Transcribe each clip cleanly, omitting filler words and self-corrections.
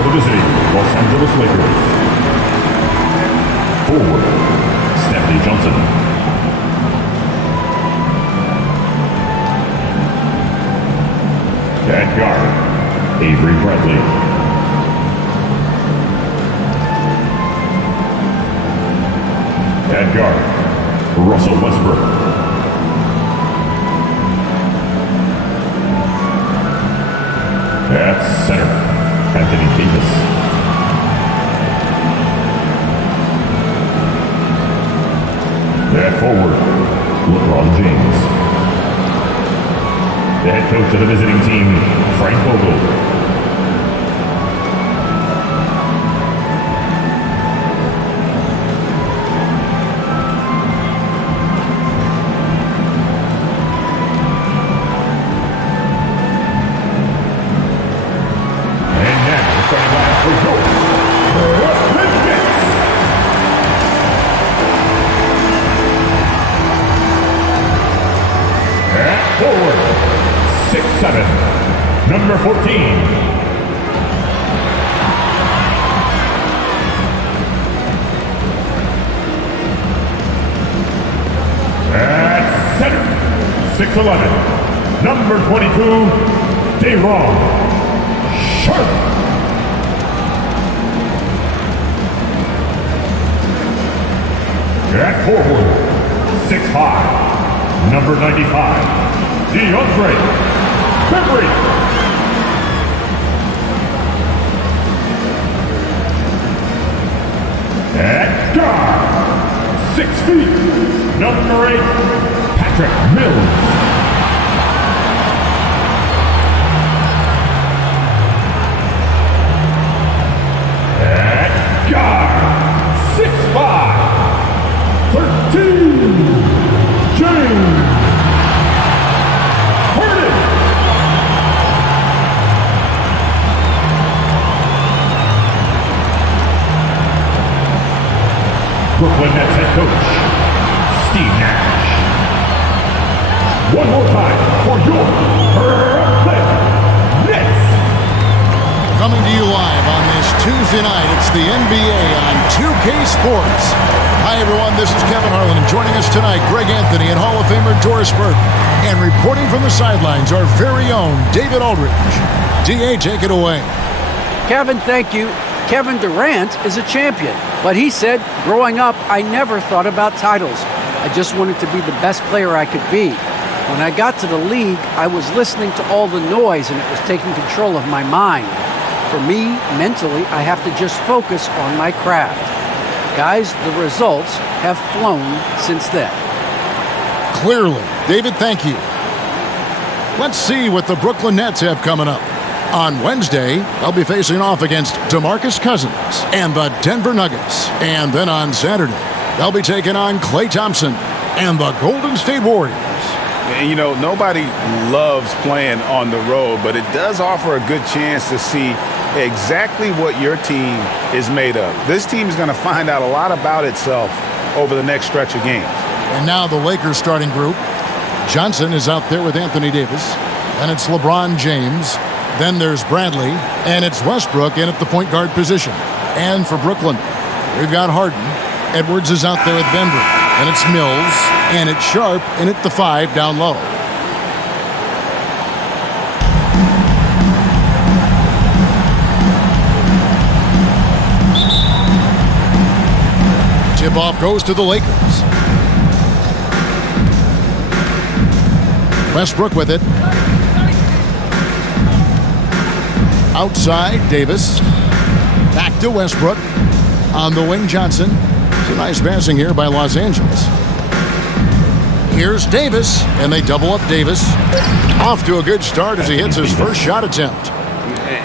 for the visiting Los Angeles Lakers. Forward, Stanley Johnson. At guard, Avery Bradley. At guard, Russell Westbrook. At center, Anthony Davis. At forward, LeBron James. The head coach of the visiting team, Frank Vogel. Number 14. At center, 6'11", number 22, Day'Ron Sharpe. At forward, 6'5", number 95, DeAndre Bembry. At guard, 6 feet, number 8, Patrick Mills. At guard, 6'5", 13, James Harden. Brooklyn Nets head coach, Steve Nash. One more time for your Brooklyn Nets. Coming to you live on this Tuesday night, it's the NBA on 2K Sports. Hi everyone, this is Kevin Harlan, and joining us tonight, Greg Anthony and Hall of Famer Doris Burke. And reporting from the sidelines, our very own David Aldridge. DA, take it away. Kevin, thank you. Kevin Durant is a champion, but he said, growing up, I never thought about titles. I just wanted to be the best player I could be. When I got to the league, I was listening to all the noise and it was taking control of my mind. For me, mentally, I have to just focus on my craft. Guys, the results have flown since then. Clearly. David, thank you. Let's see what the Brooklyn Nets have coming up. On Wednesday, they'll be facing off against DeMarcus Cousins and the Denver Nuggets. And then on Saturday, they'll be taking on Klay Thompson and the Golden State Warriors. And you know, nobody loves playing on the road, but it does offer a good chance to see exactly what your team is made of. This team is going to find out a lot about itself over the next stretch of games. And now the Lakers starting group. Johnson is out there with Anthony Davis. And it's LeBron James. Then there's Bradley, and it's Westbrook in at the point guard position. And for Brooklyn, we've got Harden. Edwards is out there with Bembry, and it's Mills, and it's Sharpe in at the 5 down low. Tip-off goes to the Lakers. Westbrook with it. Outside, Davis. Back to Westbrook. On the wing, Johnson. It's a nice passing here by Los Angeles. Here's Davis, and they double up Davis. Off to a good start as he hits his first shot attempt.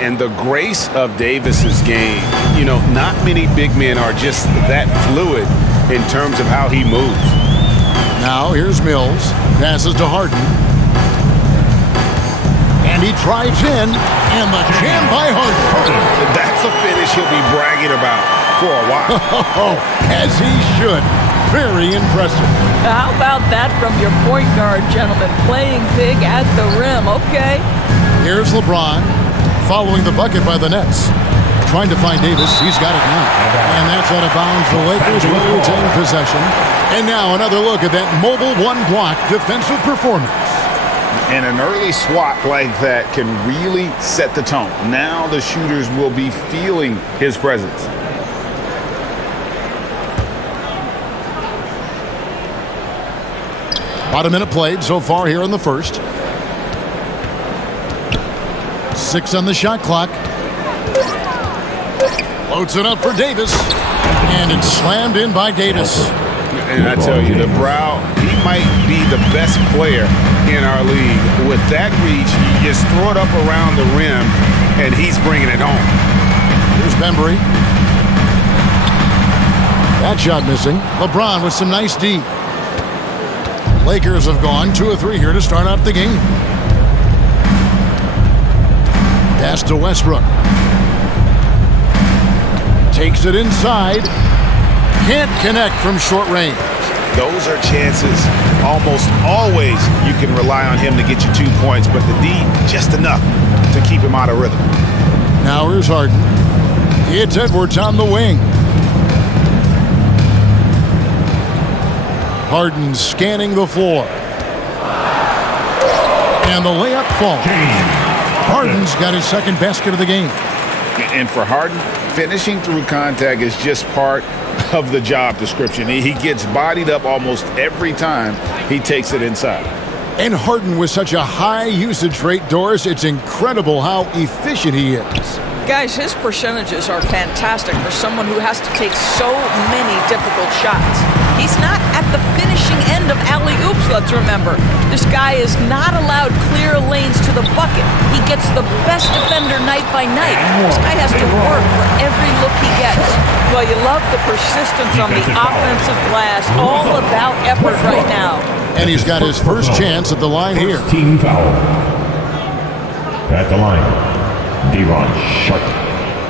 And the grace of Davis's game, you know, not many big men are just that fluid in terms of how he moves. Now, here's Mills. Passes to Harden. And he drives in, and the jam by Harden. That's a finish he'll be bragging about for a while. As he should. Very impressive. How about that from your point guard, gentlemen? Playing big at the rim, okay? Here's LeBron, following the bucket by the Nets. trying to find Davis. He's got it now. And that's out of bounds. The Lakers will retain possession. And now another look at that mobile one-block defensive performance. And an early swat like that can really set the tone. Now the shooters will be feeling his presence. About a minute played so far here in the first. 6 on the shot clock. Loads it up for Davis. And it's slammed in by Davis. And I tell you, the brow, he might be the best player in our league. With that reach, you just throw it up around the rim, and he's bringing it home. Here's Bembry. That shot missing. LeBron with some nice D. Lakers have gone 2 of 3 here to start out the game. Pass to Westbrook. Takes it inside. Can't connect from short range. Those are chances. Almost always you can rely on him to get you 2 points, but the D, just enough to keep him out of rhythm. Now here's Harden. It's Edwards on the wing. Harden scanning the floor. And the layup falls. Harden's got his second basket of the game. And for Harden, finishing through contact is just part of the job description. He gets bodied up almost every time he takes it inside. And Harden with such a high usage rate, Doris, it's incredible how efficient he is. Guys, his percentages are fantastic for someone who has to take so many difficult shots. He's not at the finishing end of alley-oops, let's remember. This guy is not allowed clear lanes to the bucket. He gets the best defender night by night. This guy has to work for every look he gets. Well, you love the persistence on the offensive glass. All about effort right now. And he's got his first chance at the line here. Team foul. At the line, Devon Sharp.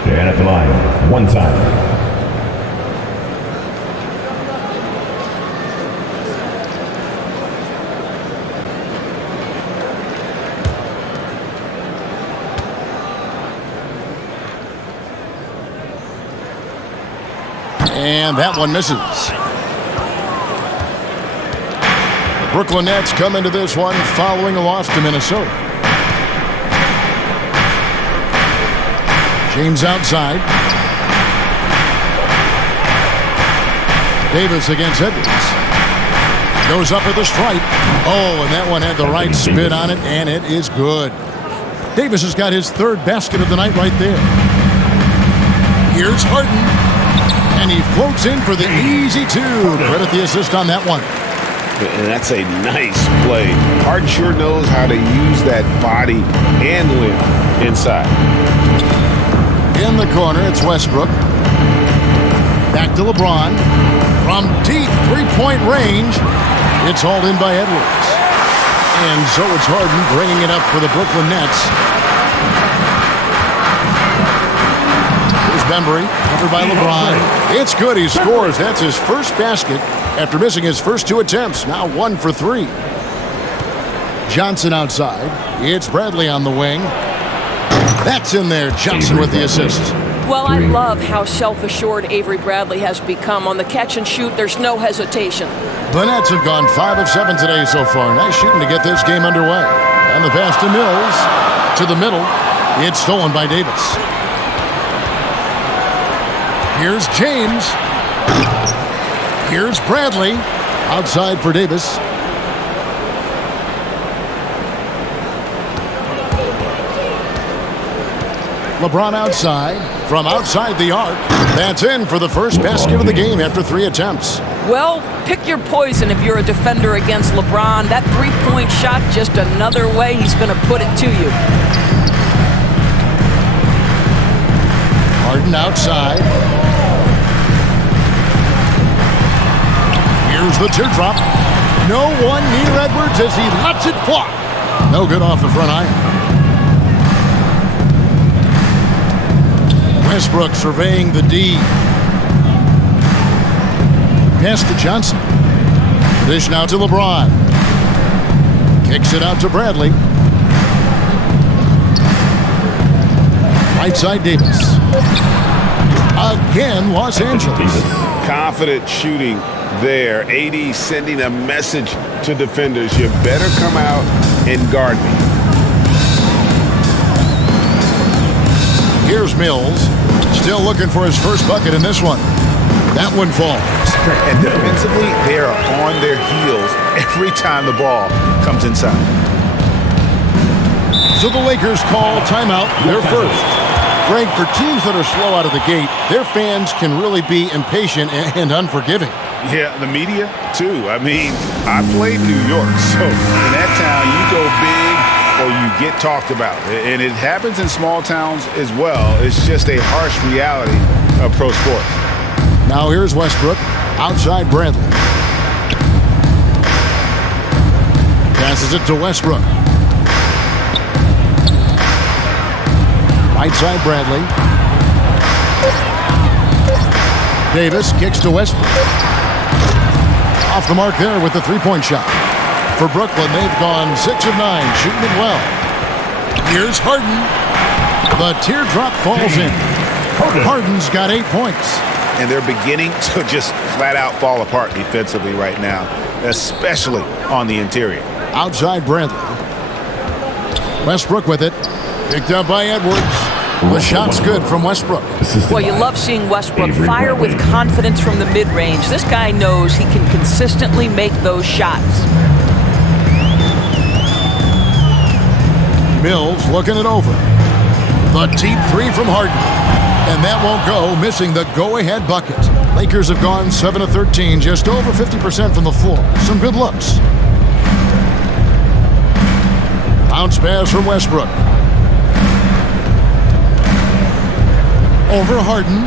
And at the line, 1 time. And that one misses. The Brooklyn Nets come into this one following a loss to Minnesota. James outside. Davis against Edwards. Goes up at the stripe. Oh, and that one had the right spin on it, and it is good. Davis has got his 3rd basket of the night right there. Here's Harden. And he floats in for the easy 2. Credit the assist on that one. And that's a nice play. Harden sure knows how to use that body and limb inside. In the corner, it's Westbrook. Back to LeBron. From deep 3-point range, it's hauled in by Edwards. And so it's Harden bringing it up for the Brooklyn Nets. Bembry, covered by LeBron. It's good. He scores. That's his first basket after missing his first 2 attempts. Now 1 for 3. Johnson outside. It's Bradley on the wing. That's in there. Johnson with the assist. Well, I love how self-assured Avery Bradley has become. On the catch and shoot, there's no hesitation. The Nets have gone 5 of 7 today so far. Nice shooting to get this game underway. And the pass to Mills. To the middle. It's stolen by Davis. Here's James. Here's Bradley. Outside for Davis. LeBron outside. From outside the arc. That's in for the first basket of the game after 3 attempts. Well, pick your poison if you're a defender against LeBron. That 3-point shot, just another way he's going to put it to you. Harden outside. Here's the teardrop. No one near Edwards as he lets it fly. No good off the front iron. Westbrook surveying the D. Pass to Johnson. Dish now to LeBron. Kicks it out to Bradley. Right side Davis. Again, Los Angeles. Confident shooting there. AD sending a message to defenders. You better come out and guard me. Here's Mills. Still looking for his first bucket in this one. That one falls. And defensively, they are on their heels every time the ball comes inside. So the Lakers call timeout, their first. Greg, for teams that are slow out of the gate, their fans can really be impatient and unforgiving. Yeah, the media, too. I mean, I played New York, so in that town, you go big or you get talked about. And it happens in small towns as well. It's just a harsh reality of pro sports. Now here's Westbrook, outside Bradley. Passes it to Westbrook. Right side Bradley. Davis kicks to Westbrook. Off the mark there with the three-point shot. For Brooklyn, they've gone 6 of 9, shooting it well. Here's Harden. The teardrop falls in. Harden's got 8 points. And they're beginning to just flat out fall apart defensively right now, especially on the interior. Outside Bradley. Westbrook with it. Picked up by Edwards. The shot's good from Westbrook. Well, you love seeing Westbrook fire with confidence from the mid-range. This guy knows he can consistently make those shots. Mills looking it over. The deep three from Harden. And that won't go, missing the go-ahead bucket. Lakers have gone 7 of 13, just over 50% from the floor. Some good looks. Bounce pass from Westbrook. Over Harden.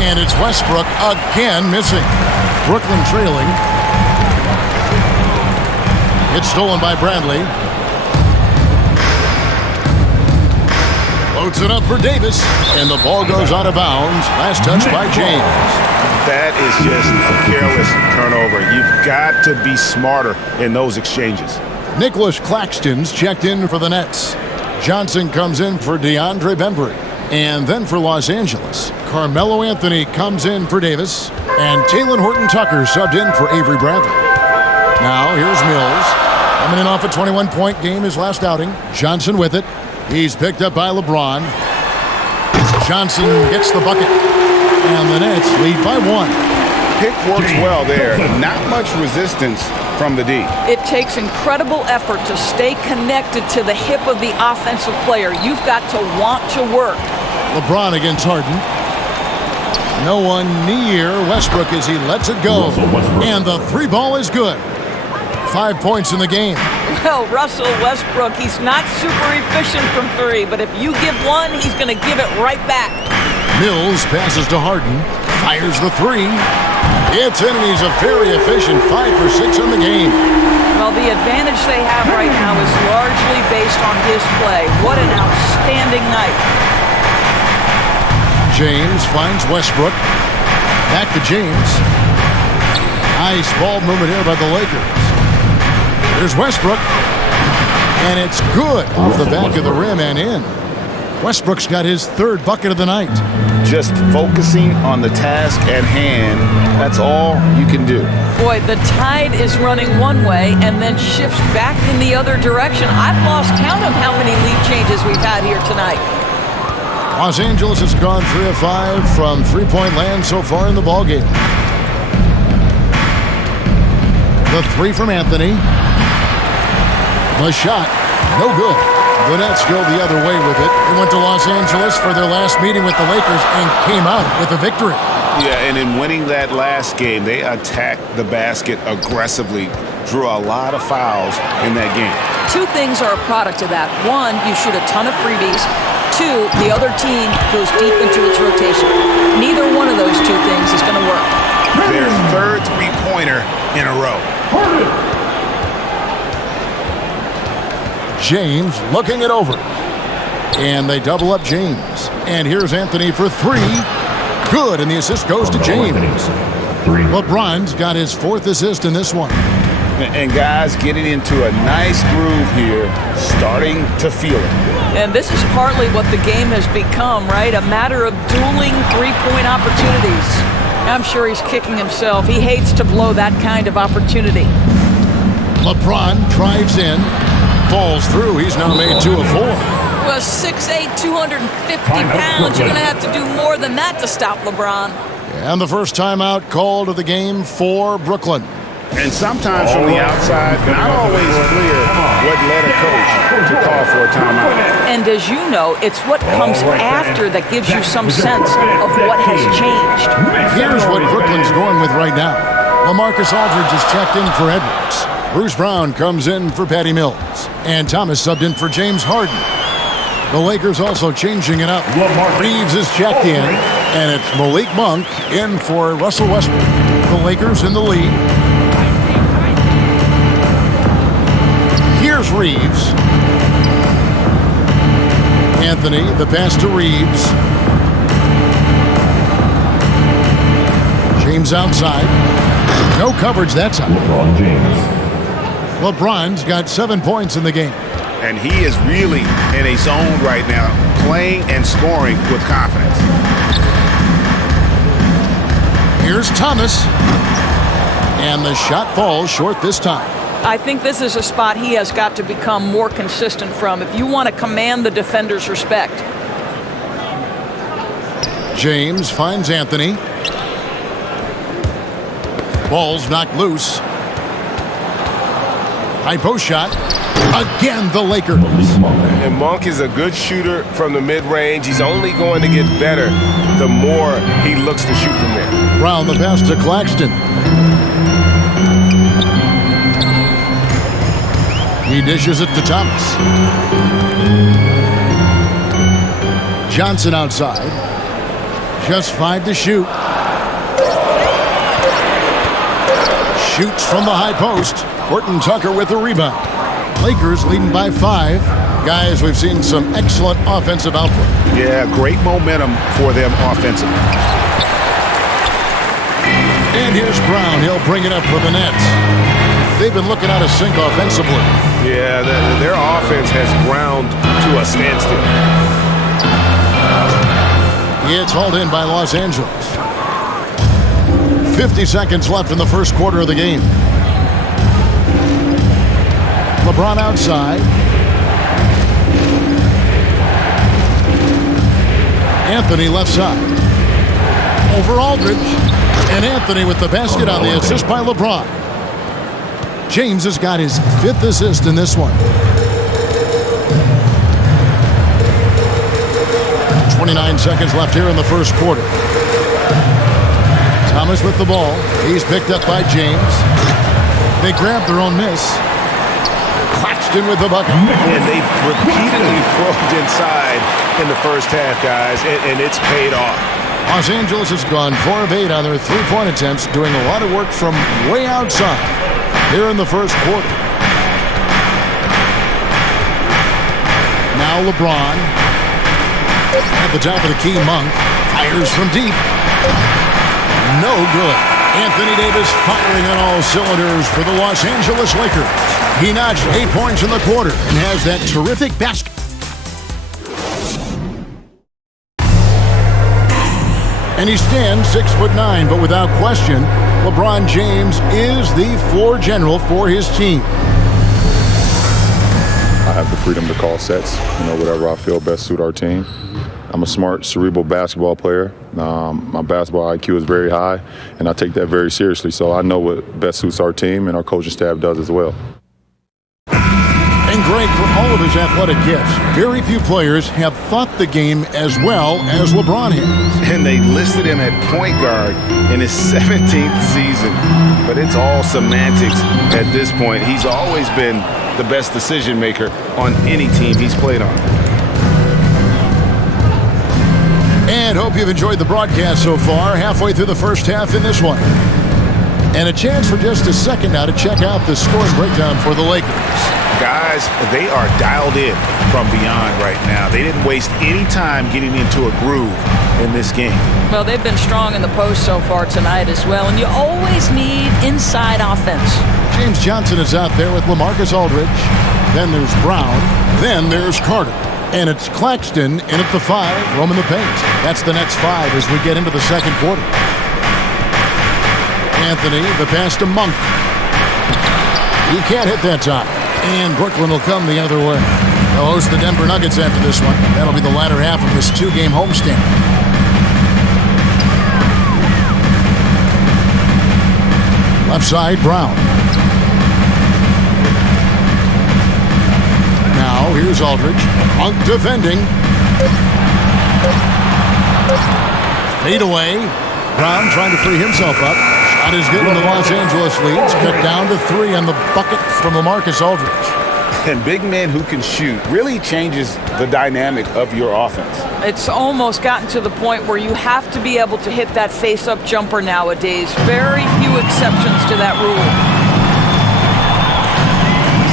And it's Westbrook again missing. Brooklyn trailing. It's stolen by Bradley. Floats it up for Davis. And the ball goes out of bounds. Last touch by James. That is just a careless turnover. You've got to be smarter in those exchanges. Nicholas Claxton's checked in for the Nets. Johnson comes in for DeAndre Bembry. And then for Los Angeles, Carmelo Anthony comes in for Davis. And Talen Horton-Tucker subbed in for Avery Bradley. Now here's Mills. Coming in off a 21-point game his last outing. Johnson with it. He's picked up by LeBron. Johnson gets the bucket. And the Nets lead by 1. Pick works well there. Not much resistance from the D. It takes incredible effort to stay connected to the hip of the offensive player. You've got to want to work. LeBron against Harden. No one near Westbrook as he lets it go. And the three ball is good. 5 points in the game. Well, Russell Westbrook, he's not super efficient from 3, but if you give one, he's going to give it right back. Mills passes to Harden. Fires the 3. It's in, and he's a very efficient 5 for 6 in the game. Well, the advantage they have right now is largely based on his play. What an outstanding night. James finds Westbrook. Back to James. Nice ball movement here by the Lakers. There's Westbrook. And it's good off the back of the rim and in. Westbrook's got his 3rd bucket of the night. Just focusing on the task at hand, that's all you can do. Boy, the tide is running one way and then shifts back in the other direction. I've lost count of how many lead changes we've had here tonight. Los Angeles has gone 3 of 5 from three-point land so far in the ballgame. The 3 from Anthony. The shot, no good. The Nets go the other way with it. They went to Los Angeles for their last meeting with the Lakers and came out with a victory. Yeah, and in winning that last game, they attacked the basket aggressively, drew a lot of fouls in that game. 2 things are a product of that. 1, you shoot a ton of freebies. 2, the other team goes deep into its rotation. Neither one of those 2 things is going to work. Their 3rd three-pointer in a row. James looking it over. And they double up James. And here's Anthony for 3. Good, and the assist goes to James. LeBron's got his 4th assist in this one. And guys getting into a nice groove here, starting to feel it. And this is partly what the game has become, right? A matter of dueling three-point opportunities. I'm sure he's kicking himself. He hates to blow that kind of opportunity. LeBron drives in, falls through. He's now made 2 of 4. Well, 6'8", 250 pounds. You're going to have to do more than that to stop LeBron. And the first timeout called of the game for Brooklyn. And sometimes from the outside, not always clear what led a coach to call for a timeout. And as you know, it's what comes after that gives you some sense of what has changed. Here's what Brooklyn's going with right now. LaMarcus Aldridge is checked in for Edwards. Bruce Brown comes in for Patty Mills. And Thomas subbed in for James Harden. The Lakers also changing it up. Reeves is checked in, and it's Malik Monk in for Russell Westbrook. The Lakers in the lead. Here's Reeves. Anthony, the pass to Reeves. James outside. No coverage that time. LeBron James. LeBron's got 7 points in the game. And he is really in a zone right now, playing and scoring with confidence. Here's Thomas. And the shot falls short this time. I think this is a spot he has got to become more consistent from if you want to command the defender's respect. James finds Anthony. Ball's knocked loose. High post shot. Again, the Lakers. And Monk is a good shooter from the mid-range. He's only going to get better the more he looks to shoot from there. Brown the pass to Claxton. He dishes it to Thomas. Johnson outside. Just 5 to shoot. Shoots from the high post. Horton Tucker with the rebound. Lakers leading by 5. Guys, we've seen some excellent offensive output. Yeah, great momentum for them offensively. And here's Brown. He'll bring it up for the Nets. They've been looking out of sync offensively. Yeah, their offense has ground to a standstill. It's hauled in by Los Angeles. 50 seconds left in the first quarter of the game. LeBron outside. Anthony left side. Over Aldridge. And Anthony with the basket on the assist by LeBron. James has got his 5th assist in this one. 29 seconds left here in the first quarter. Thomas with the ball. He's picked up by James. They grab their own miss. Claxton with the bucket. And they've repeatedly probed inside in the first half, guys, and it's paid off. Los Angeles has gone 4 of 8 on their three-point attempts, doing a lot of work from way outside here in the first quarter. Now LeBron at the top of the key. Monk fires from deep. No good. Anthony Davis firing on all cylinders for the Los Angeles Lakers. He notched 8 points in the quarter and has that terrific basket. And he stands 6'9", but without question, LeBron James is the floor general for his team. I have the freedom to call sets, whatever I feel best suit our team. I'm a smart, cerebral basketball player. My basketball IQ is very high, and I take that very seriously. So I know what best suits our team, and our coaching staff does as well. And Greg, for all of his athletic gifts, very few players have thought the game as well as LeBron has. And they listed him at point guard in his 17th season. But it's all semantics at this point. He's always been the best decision maker on any team he's played on. And hope you've enjoyed the broadcast so far, halfway through the first half in this one. And a chance for just a second now to check out the scoring breakdown for the Lakers. Guys, they are dialed in from beyond right now. They didn't waste any time getting into a groove in this game. Well, they've been strong in the post so far tonight as well, and you always need inside offense. James Johnson is out there with LaMarcus Aldridge. Then there's Brown. Then there's Carter. And it's Claxton in at the 5, roaming the paint. That's the Nets 5 as we get into the second quarter. Anthony, the pass to Monk. He can't hit that time. And Brooklyn will come the other way. They'll host the Denver Nuggets after this one. That'll be the latter half of this 2-game homestand. Left side, Brown. Now, here's Aldridge. Monk defending. Fade away. Brown trying to free himself up. Shot is good, and the Los Angeles leads. Cut down to 3 on the bucket from LaMarcus Aldridge. And big men who can shoot really changes the dynamic of your offense. It's almost gotten to the point where you have to be able to hit that face-up jumper nowadays. Very few exceptions to that rule.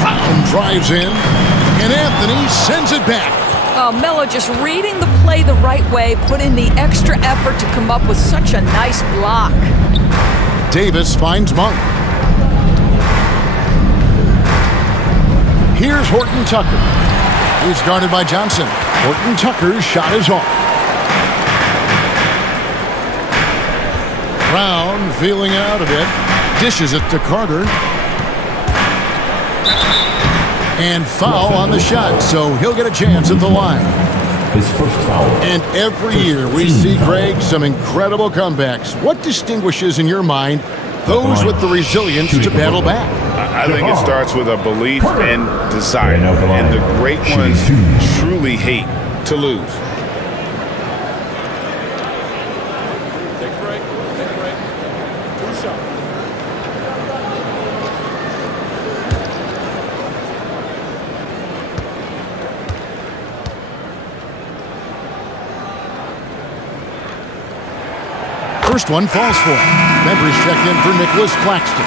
Brown drives in, and Anthony sends it back. Melo just reading the play the right way, put in the extra effort to come up with such a nice block. Davis finds Monk. Here's Horton Tucker. He's guarded by Johnson. Horton Tucker's shot is off. Brown feeling out a bit. Dishes it to Carter. And foul on the shot, so he'll get a chance at the line. His first foul. And every year we see, Greg, some incredible comebacks. What distinguishes in your mind those with the resilience to battle back? I think it starts with a belief and desire. And the great ones truly hate to lose. Take a break. Take a break. 2 shots. First one falls for him. Members checked in for Nicholas Claxton.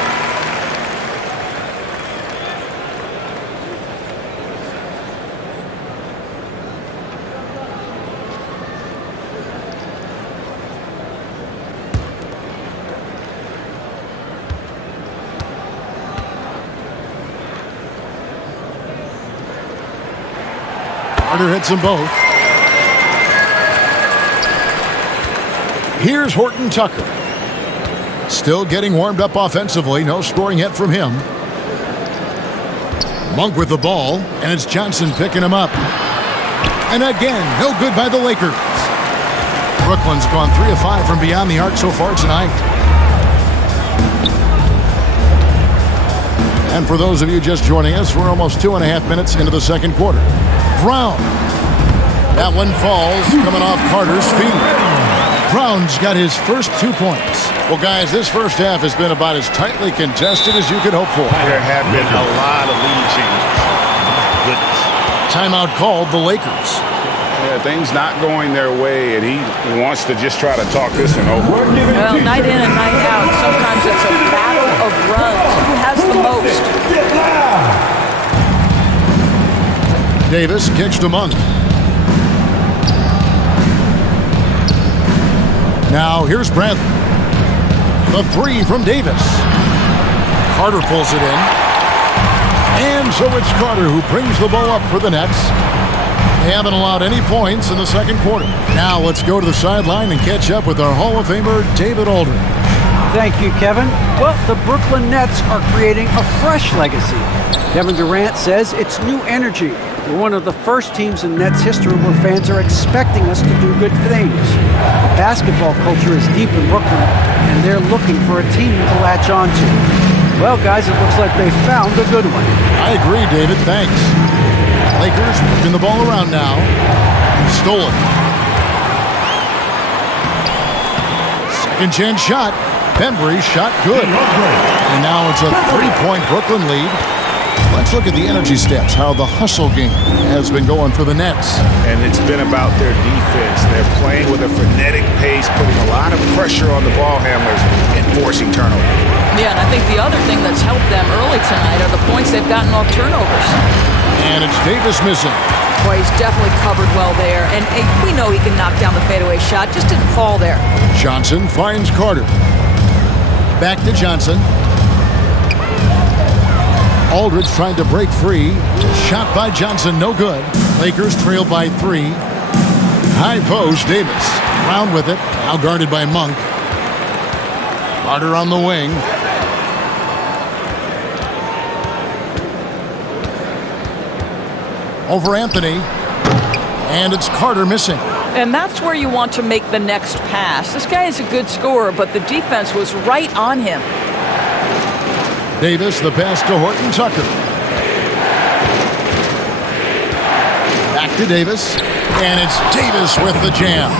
Carter hits them both. Here's Horton Tucker. Still getting warmed up offensively. No scoring yet from him. Monk with the ball, and it's Johnson picking him up. And again, no good by the Lakers. Brooklyn's gone 3 of 5 from beyond the arc so far tonight. And for those of you just joining us, we're almost 2.5 minutes into the second quarter. Brown. That one falls, coming off Carter's feet. Brown's got his first 2 points. Well, guys, this first half has been about as tightly contested as you could hope for. There have been a lot of lead changes. Goodness. Timeout called the Lakers. Yeah, things not going their way, and he wants to just try to talk this one over. Well, night in and night out, sometimes it's a battle of runs. Who has the most? Davis kicks to Monk. Now here's Bradley. The 3 from Davis. Carter pulls it in. And so it's Carter who brings the ball up for the Nets. They haven't allowed any points in the second quarter. Now let's go to the sideline and catch up with our Hall of Famer, David Aldridge. Thank you, Kevin. Well, the Brooklyn Nets are creating a fresh legacy. Kevin Durant says it's new energy. We're one of the first teams in Nets history where fans are expecting us to do good things. The basketball culture is deep in Brooklyn, and they're looking for a team to latch on to. Well, guys, it looks like they found a good one. I agree, David. Thanks. Lakers moving the ball around now. Stolen. Second chance shot. Bembry's shot good. And now it's a 3-point Brooklyn lead. Let's look at the energy stats, how the hustle game has been going for the Nets. And it's been about their defense. They're playing with a frenetic pace, putting a lot of pressure on the ball handlers and forcing turnovers. Yeah, and I think the other thing that's helped them early tonight are the points they've gotten off turnovers. And it's Davis missing. Boy, he's definitely covered well there. And we know he can knock down the fadeaway shot, just didn't fall there. Johnson finds Carter. Back to Johnson. Aldridge trying to break free. Shot by Johnson, no good. Lakers trail by 3. High post, Davis. Brown with it. Now guarded by Monk. Carter on the wing. Over Anthony. And it's Carter missing. And that's where you want to make the next pass. This guy is a good scorer, but the defense was right on him. Davis, the pass to Horton Tucker. Back to Davis. And it's Davis with the jam.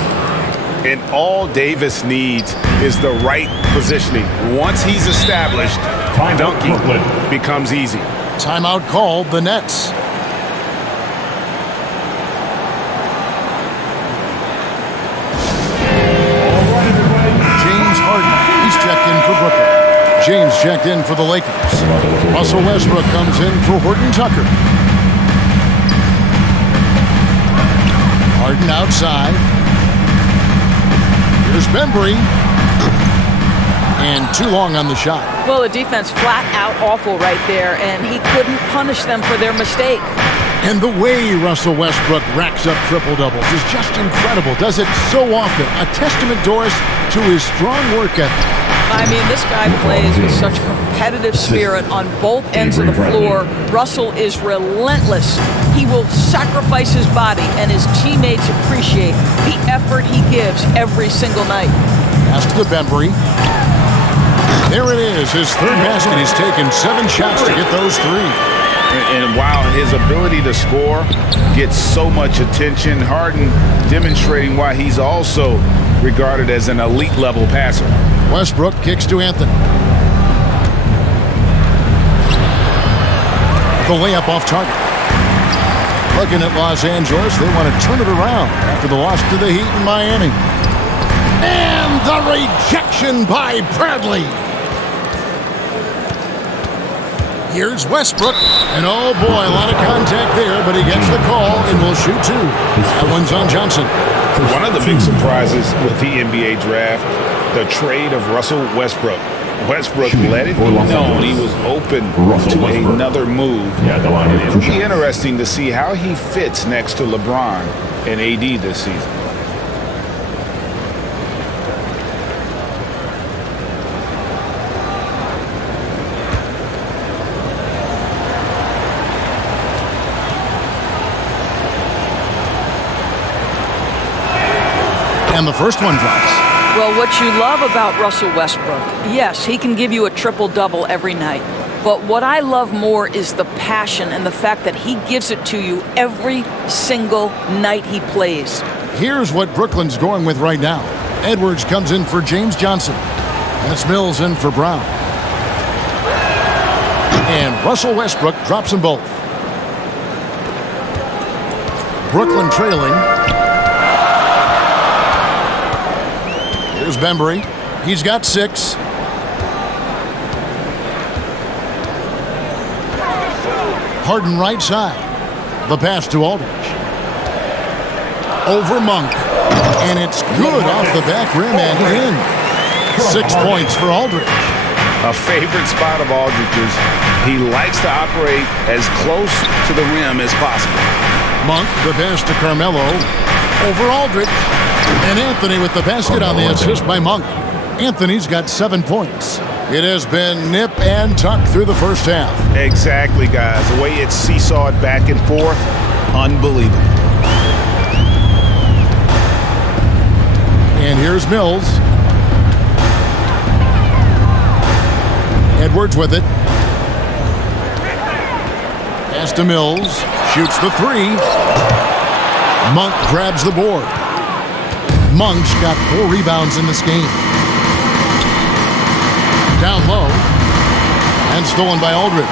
And all Davis needs is the right positioning. Once he's established, dunking becomes easy. Timeout called, the Nets. James Harden, he's checked in for Brooklyn. James checked in for the Lakers. Russell Westbrook comes in for Horton Tucker. Harden outside. Here's Bembry. And too long on the shot. Well, the defense flat out awful right there, and he couldn't punish them for their mistake. And the way Russell Westbrook racks up triple-doubles is just incredible. Does it so often. A testament, Doris, to his strong work ethic. I mean, this guy plays with such competitive spirit on both ends of the floor. Russell is relentless. He will sacrifice his body, and his teammates appreciate the effort he gives every single night. Pass to Bembry. There it is, his third basket. He's taken 7 shots to get those 3. And while his ability to score gets so much attention, Harden demonstrating why he's also regarded as an elite-level passer. Westbrook kicks to Anthony. The layup off target. Looking at Los Angeles, they want to turn it around after the loss to the Heat in Miami. And the rejection by Bradley. Here's Westbrook, and oh boy, a lot of contact there, but he gets the call and will shoot 2. That one's on Johnson. One of the big surprises with the NBA draft, the trade of Russell Westbrook. Westbrook let it be known he was open to another move. And it'll be interesting to see how he fits next to LeBron and AD this season. And the first one drops. Well, what you love about Russell Westbrook, yes, he can give you a triple-double every night. But what I love more is the passion and the fact that he gives it to you every single night he plays. Here's what Brooklyn's going with right now. Edwards comes in for James Johnson. And it's Mills in for Brown. And Russell Westbrook drops them both. Brooklyn trailing. Here's Bembry. He's got 6. Harden right side. The pass to Aldridge. Over Monk. And it's good off the back rim and in. 6 points for Aldridge. A favorite spot of Aldridge's. He likes to operate as close to the rim as possible. Monk, the pass to Carmelo. Over Aldridge. And Anthony with the basket on the assist by Monk. Anthony's got 7 points. It has been nip and tuck through the first half. Exactly, guys. The way it's seesawed back and forth, unbelievable. And here's Mills. Edwards with it. Pass to Mills. Shoots the 3. Monk grabs the board. Monk's got 4 rebounds in this game. Down low. And stolen by Aldridge.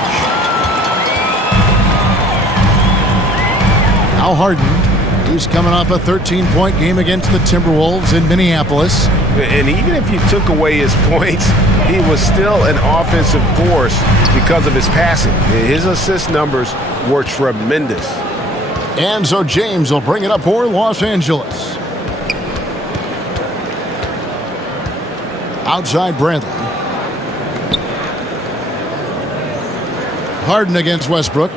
Now Harden. He's coming off a 13-point game against the Timberwolves in Minneapolis. And even if you took away his points, he was still an offensive force because of his passing. His assist numbers were tremendous. And so James will bring it up for Los Angeles. Outside Bradley. Harden against Westbrook.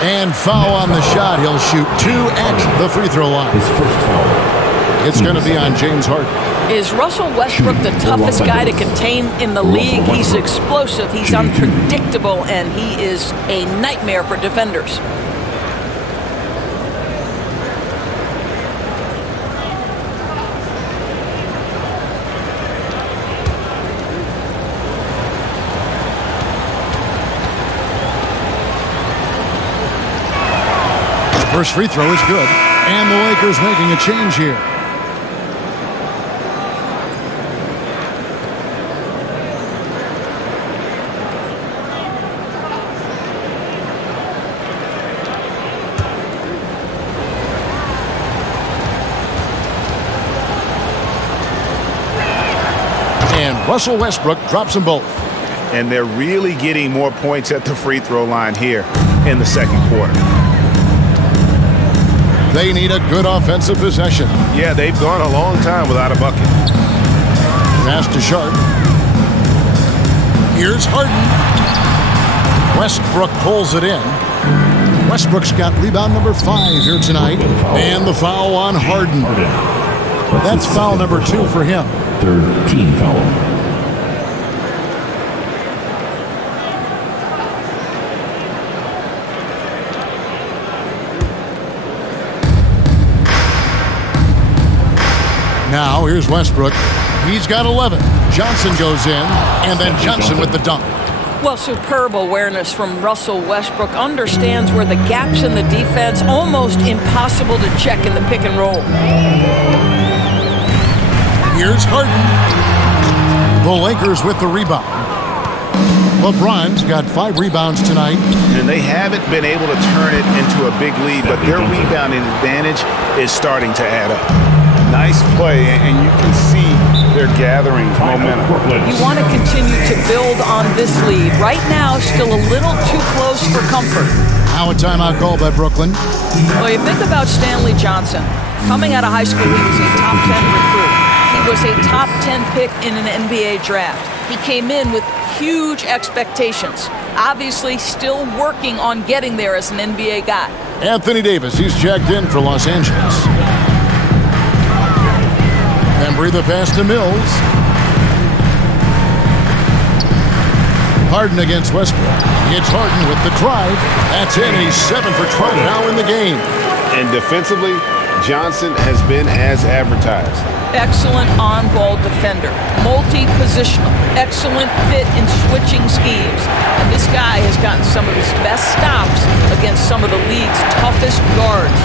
And foul on the shot. He'll shoot 2 at the free throw line. His first foul. It's going to be on James Harden. Is Russell Westbrook the toughest guy to contain in the league? He's explosive, he's unpredictable, and he is a nightmare for defenders. First free throw is good. And the Lakers making a change here. And Russell Westbrook drops them both. And they're really getting more points at the free throw line here in the second quarter. They need a good offensive possession. Yeah, they've gone a long time without a bucket. Pass to Sharp. Here's Harden. Westbrook pulls it in. Westbrook's got rebound number 5 here tonight. And the foul on Harden. That's foul number 2 for him. 13 foul. Now, here's Westbrook. He's got 11. Johnson goes in, and then Johnson with the dunk. Well, superb awareness from Russell Westbrook. Understands where the gaps in the defense, almost impossible to check in the pick and roll. Here's Harden. The Lakers with the rebound. LeBron's got 5 rebounds tonight. And they haven't been able to turn it into a big lead, but their rebounding advantage is starting to add up. Nice play, and you can see they're gathering momentum. You want to continue to build on this lead. Right now, still a little too close for comfort. Now a timeout call by Brooklyn. Well, you think about Stanley Johnson. Coming out of high school, he was a top 10 recruit. He was a top 10 pick in an NBA draft. He came in with huge expectations. Obviously, still working on getting there as an NBA guy. Anthony Davis, he's checked in for Los Angeles. Embry the pass to Mills. Harden against Westbrook. It's Harden with the drive. That's it, and he's 7 for 12 now in the game. And defensively, Johnson has been as advertised. Excellent on-ball defender. Multi-positional. Excellent fit in switching schemes. And this guy has gotten some of his best stops against some of the league's toughest guards.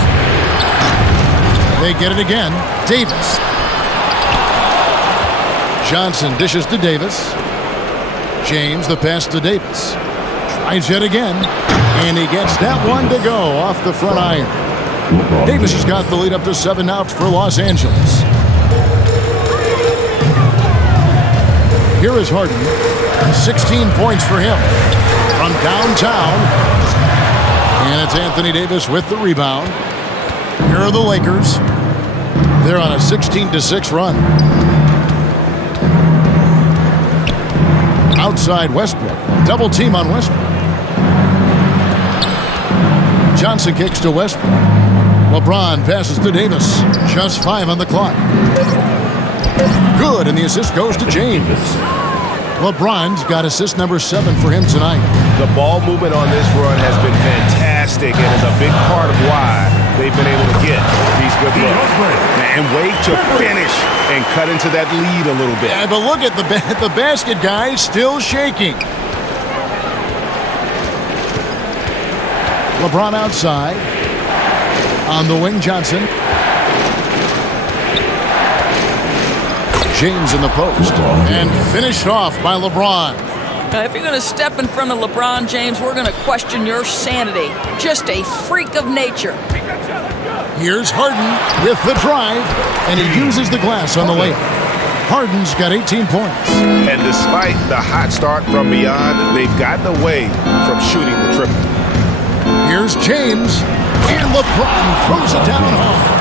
They get it again. Davis. Johnson dishes to Davis. James the pass to Davis. Tries yet again. And he gets that one to go off the front iron. Davis has got the lead up to 7 now for Los Angeles. Here is Harden. 16 points for him from downtown. And it's Anthony Davis with the rebound. Here are the Lakers. They're on a 16-6 run. Outside Westbrook. Double team on Westbrook. Johnson kicks to Westbrook. LeBron passes to Davis. Just 5 on the clock. Good, and the assist goes to James. LeBron's got assist number 7 for him tonight. The ball movement on this run has been fantastic and is a big part of why they've been able to get these good looks. And wait to finish and cut into that lead a little bit. Yeah, but look at the basket, guys, still shaking. LeBron outside. On the wing, Johnson. James in the post. And finished off by LeBron. If you're going to step in front of LeBron James, we're going to question your sanity. Just a freak of nature. Here's Harden with the drive, and he uses the glass on the layup. Harden's got 18 points. And despite the hot start from beyond, they've gotten away from shooting the triple. Here's James, and LeBron throws it down hard.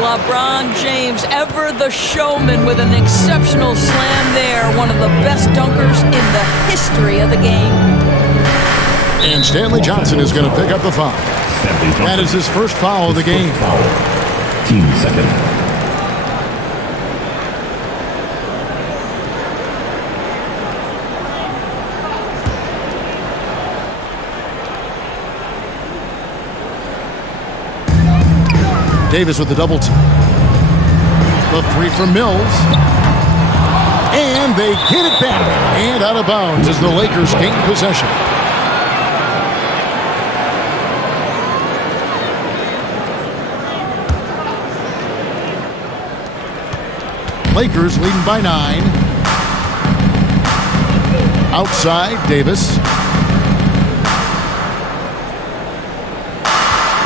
LeBron James, ever the showman with an exceptional slam there. One of the best dunkers in the history of the game. And Stanley Johnson is going to pick up the foul. That is his first foul of the game. Team second. Davis with the double team. The three from Mills. And they get it back. And out of bounds as the Lakers gain possession. Lakers leading by 9. Outside, Davis.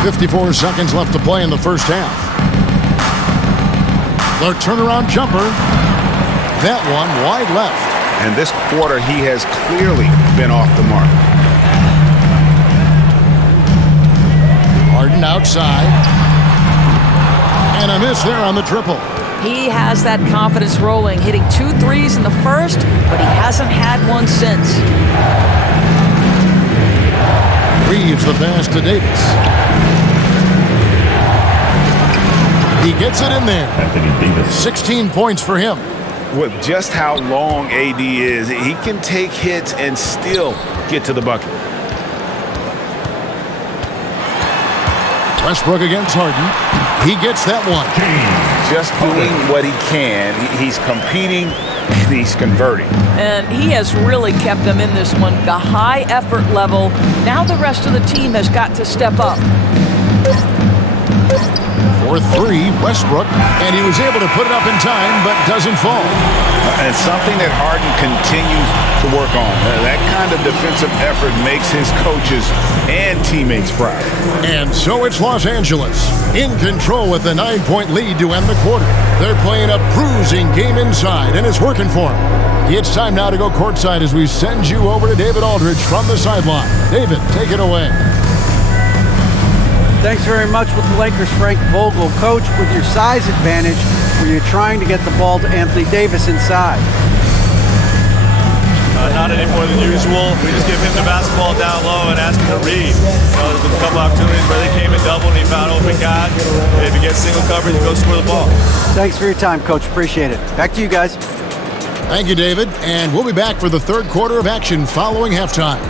54 seconds left to play in the first half. The turnaround jumper. That one wide left. And this quarter, he has clearly been off the mark. Harden outside. And a miss there on the triple. He has that confidence rolling, hitting 2 threes in the first, but he hasn't had one since. Reeves the pass to Davis. He gets it in there. Anthony Davis. 16 points for him. With just how long AD is, he can take hits and still get to the bucket. Westbrook against Harden. He gets that one. Just doing what he can. He's competing, he's converting. And he has really kept them in this one. The high effort level. Now the rest of the team has got to step up. For 3, Westbrook, and he was able to put it up in time, but doesn't fall. And something that Harden continues to work on. That kind of defensive effort makes his coaches and teammates proud. And so it's Los Angeles in control with a 9-point lead to end the quarter. They're playing a bruising game inside, and it's working for them. It's time now to go courtside as we send you over to David Aldridge from the sideline. David, take it away. Thanks very much with the Lakers, Frank Vogel. Coach, with your size advantage, were you trying to get the ball to Anthony Davis inside? Not any more than usual. We just give him the basketball down low and ask him to read. There's been a couple opportunities where they came in double and he found open guy. If he gets single coverage, he goes score the ball. Thanks for your time, Coach. Appreciate it. Back to you guys. Thank you, David. And we'll be back for the third quarter of action following halftime.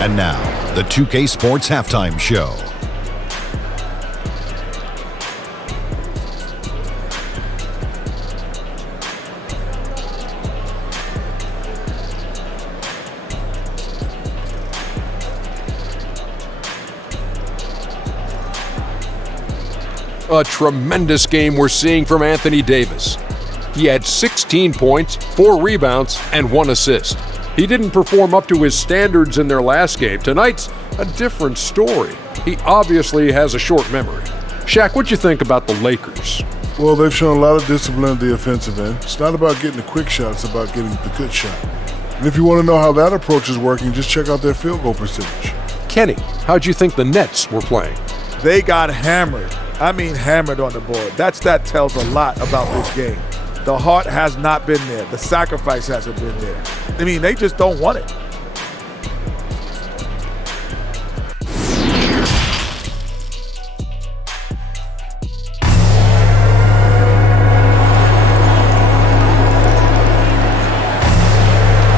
And now, the 2K Sports Halftime Show. A tremendous game we're seeing from Anthony Davis. He had 16 points, 4 rebounds, and 1 assist. He didn't perform up to his standards in their last game. Tonight's a different story. He obviously has a short memory. Shaq, what'd you think about the Lakers? Well, they've shown a lot of discipline at the offensive end. It's not about getting the quick shot, it's about getting the good shot. And if you want to know how that approach is working, just check out their field goal percentage. Kenny, how'd you think the Nets were playing? They got hammered. I mean hammered on the board. That tells a lot about this game. The heart has not been there. The sacrifice hasn't been there. I mean, they just don't want it.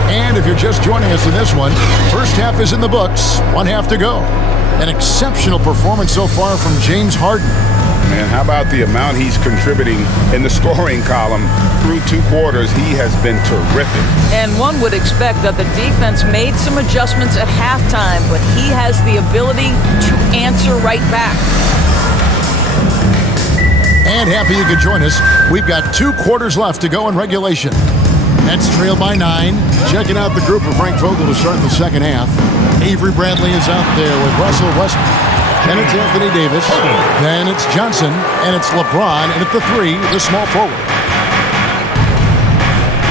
And if you're just joining us in this one, first half is in the books, 1 half to go. An exceptional performance so far from James Harden. Man, how about the amount he's contributing in the scoring column through 2 quarters? He has been terrific. And one would expect that the defense made some adjustments at halftime, but he has the ability to answer right back. And happy you could join us. We've got 2 quarters left to go in regulation. Nets trailed by 9. Checking out the group of Frank Vogel to start the second half. Avery Bradley is out there with Russell Westbrook. Then it's Anthony Davis. Then it's Johnson. And it's LeBron. And at the 3, the small forward.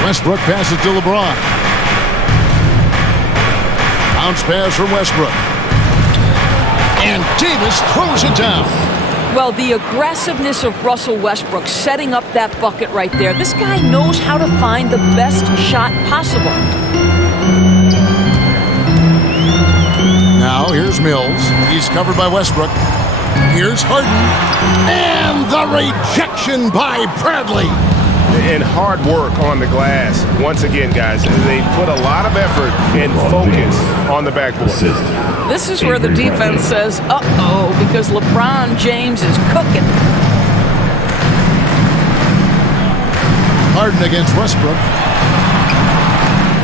Westbrook passes to LeBron. Bounce pass from Westbrook. And Davis throws it down. Well, the aggressiveness of Russell Westbrook setting up that bucket right there. This guy knows how to find the best shot possible. now. Here's Mills. He's covered by Westbrook. Here's Harden. And the rejection by Bradley. And hard work on the glass. Once again, guys, they put a lot of effort and focus on the backboard. This is where the defense says, uh-oh, because LeBron James is cooking. Harden against Westbrook.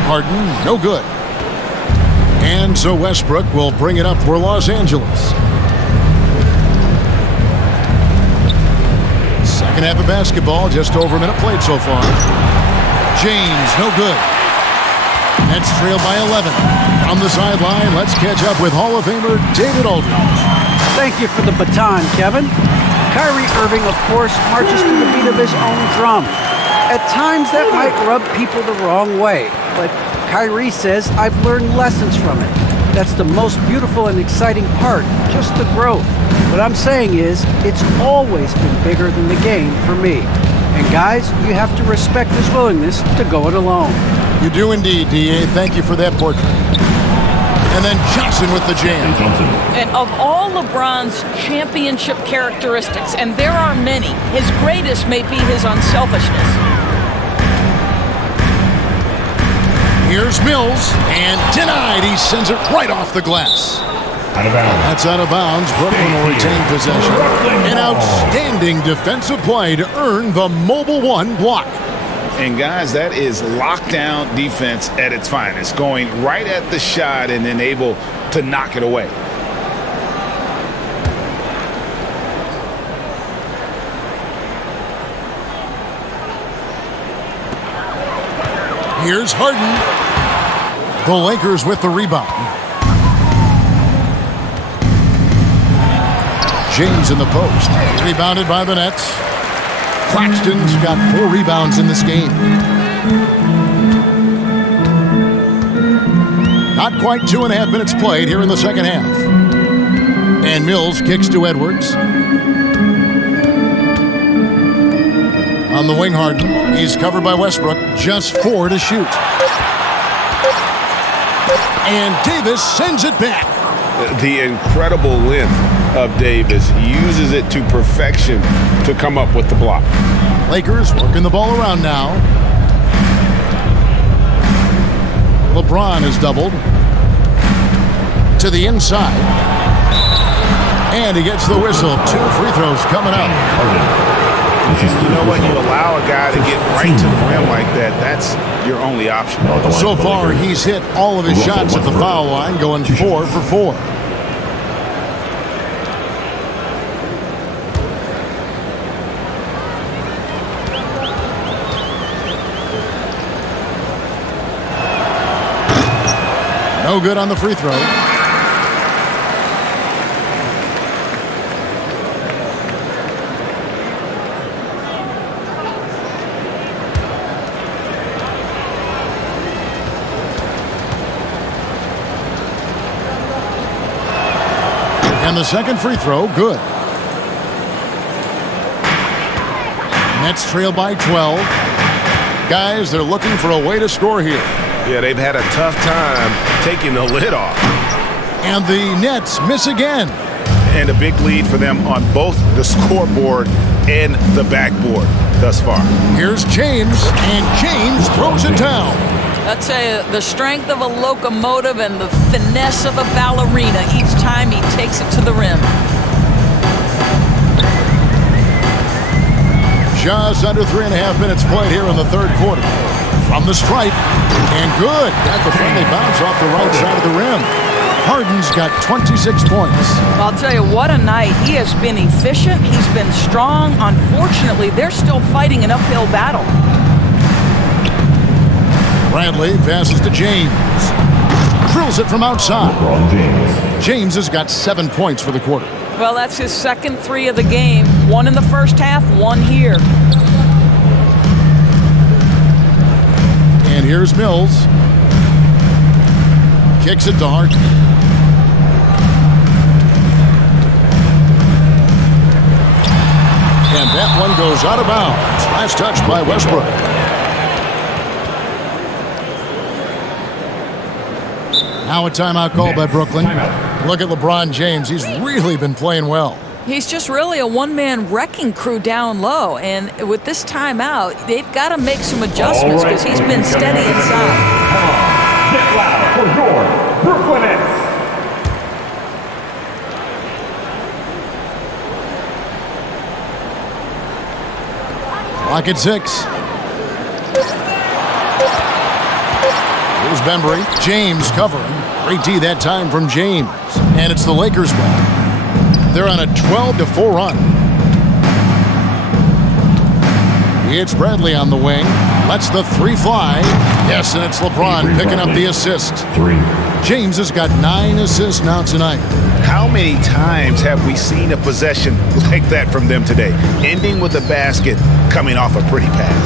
Harden, no good. And so Westbrook will bring it up for Los Angeles. Second half of basketball, just over a minute played so far. James, no good. Nets trail by 11. On the sideline, let's catch up with Hall of Famer David Aldridge. Thank you for the baton, Kevin. Kyrie Irving, of course, marches to the beat of his own drum. At times, that might rub people the wrong way, but Kyrie says, I've learned lessons from it. That's the most beautiful and exciting part, just the growth. What I'm saying is, it's always been bigger than the game for me. And guys, you have to respect his willingness to go it alone. You do indeed, D.A. Thank you for that portrait. And then Johnson with the jam. And of all LeBron's championship characteristics, and there are many, his greatest may be his unselfishness. Here's Mills, and denied. He sends it right off the glass. Out of bounds. That's out of bounds. Brooklyn will retain possession. An outstanding defensive play to earn the Mobile One block. And guys, that is lockdown defense at its finest, going right at the shot and then able to knock it away. Here's Harden. The Lakers with the rebound. James in the post. Rebounded by the Nets. Claxton's got 4 rebounds in this game. Not quite 2.5 minutes played here in the second half. And Mills kicks to Edwards. On the wing, Harden. He's covered by Westbrook. Just 4 to shoot. And Davis sends it back. The incredible length of Davis uses it to perfection to come up with the block. Lakers working the ball around now. LeBron is doubled. To the inside. And he gets the whistle. 2 free throws coming up. You know what? You allow a guy to get right to the rim like that, that's your only option. So far, he's hit all of his shots at the foul line, going 4 for 4. No good on the free throw. And the second free throw, good. Nets trail by 12. Guys, they're looking for a way to score here. Yeah, they've had a tough time taking the lid off. And the Nets miss again. And a big lead for them on both the scoreboard and the backboard thus far. Here's James, and James throws it down. That's the strength of a locomotive and the finesse of a ballerina each time he takes it to the rim. Just under 3.5 minutes played here in the third quarter. From the stripe, and good. Got the friendly bounce off the right side of the rim. Harden's got 26 points. I'll tell you, what a night. He has been efficient. He's been strong. Unfortunately, they're still fighting an uphill battle. Bradley passes to James. Drills it from outside. James has got 7 points for the quarter. Well, that's his second 3 of the game. 1 in the first half, 1 here. And here's Mills. Kicks it to Harden. And that one goes out of bounds. Last touch by Westbrook. Now a timeout called by Brooklyn. Look at LeBron James. He's really been playing well. He's just really a one-man wrecking crew down low. And with this timeout, they've got to make some adjustments because he's been steady inside. Come on, get loud for your Brooklyn Nets. Clock at 6. Here's Bembry. James covering. Great D that time from James. And it's the Lakers ball. They're on a 12-4 run. It's Bradley on the wing. Lets the three fly. Yes, and it's LeBron picking up the assist. 3. James has got 9 assists now tonight. How many times have we seen a possession like that from them today? Ending with a basket, coming off a pretty pass.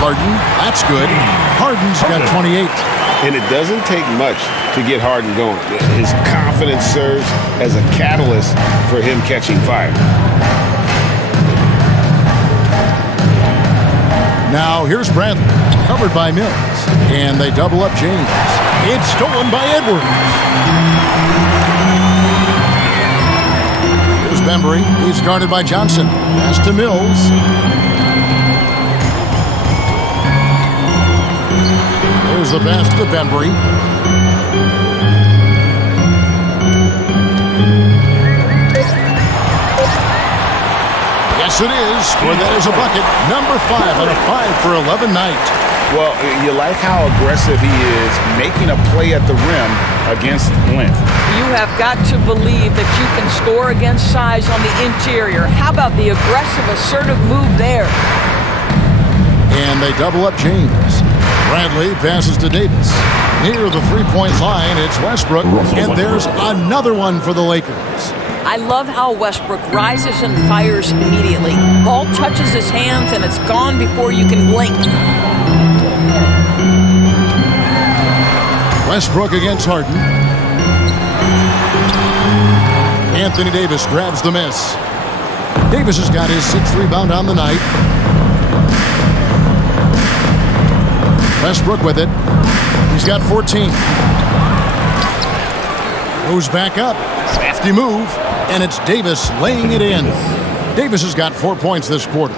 Harden, that's good. Harden's got 28. And it doesn't take much to get Harden going. His confidence serves as a catalyst for him catching fire. Now here's Bradley, covered by Mills, and they double up James. It's stolen by Edwards. Here's Bembry. He's guarded by Johnson. Pass to Mills. There's the pass to Bembry. Yes, it is. Where that is a bucket. Number 5 on a 5-for-11 night. Well, you like how aggressive he is making a play at the rim against length. You have got to believe that you can score against size on the interior. How about the aggressive, assertive move there? And they double up James. Bradley passes to Davis. Near the three-point line, it's Westbrook. And there's another one for the Lakers. I love how Westbrook rises and fires immediately. Ball touches his hands and it's gone before you can blink. Westbrook against Harden. Anthony Davis grabs the miss. Davis has got his 6th rebound on the night. Westbrook with it. He's got 14. Goes back up. Crafty move. And it's Davis laying it in. Davis has got 4 points this quarter.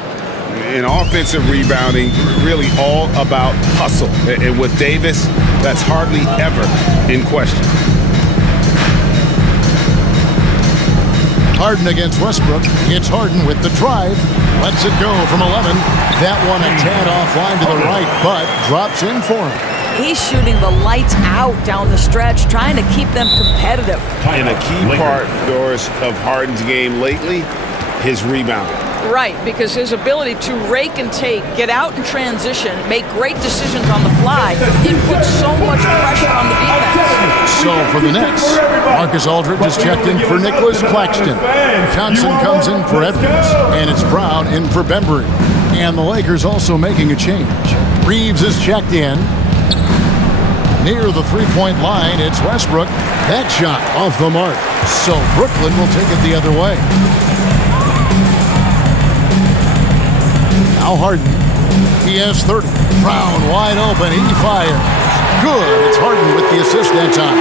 In offensive rebounding, really all about hustle. And with Davis, that's hardly ever in question. Harden against Westbrook. It's Harden with the drive. Lets it go from 11. That one a tad offline to the right, but drops in for him. He's shooting the lights out down the stretch, trying to keep them competitive. And a key part, Doris, of Harden's game lately, his rebounding. Right, because his ability to rake and take, get out in transition, make great decisions on the fly, it puts so much pressure on the defense. So for the Nets, Marcus Aldridge is checked in for Nicholas Claxton. Johnson comes in for Edwards, and it's Brown in for Bembry. And the Lakers also making a change. Reeves is checked in. Near the three-point line, it's Westbrook. That shot off the mark. So Brooklyn will take it the other way. Now Harden. He has 30. Brown wide open. He fires. Good. It's Harden with the assist that time.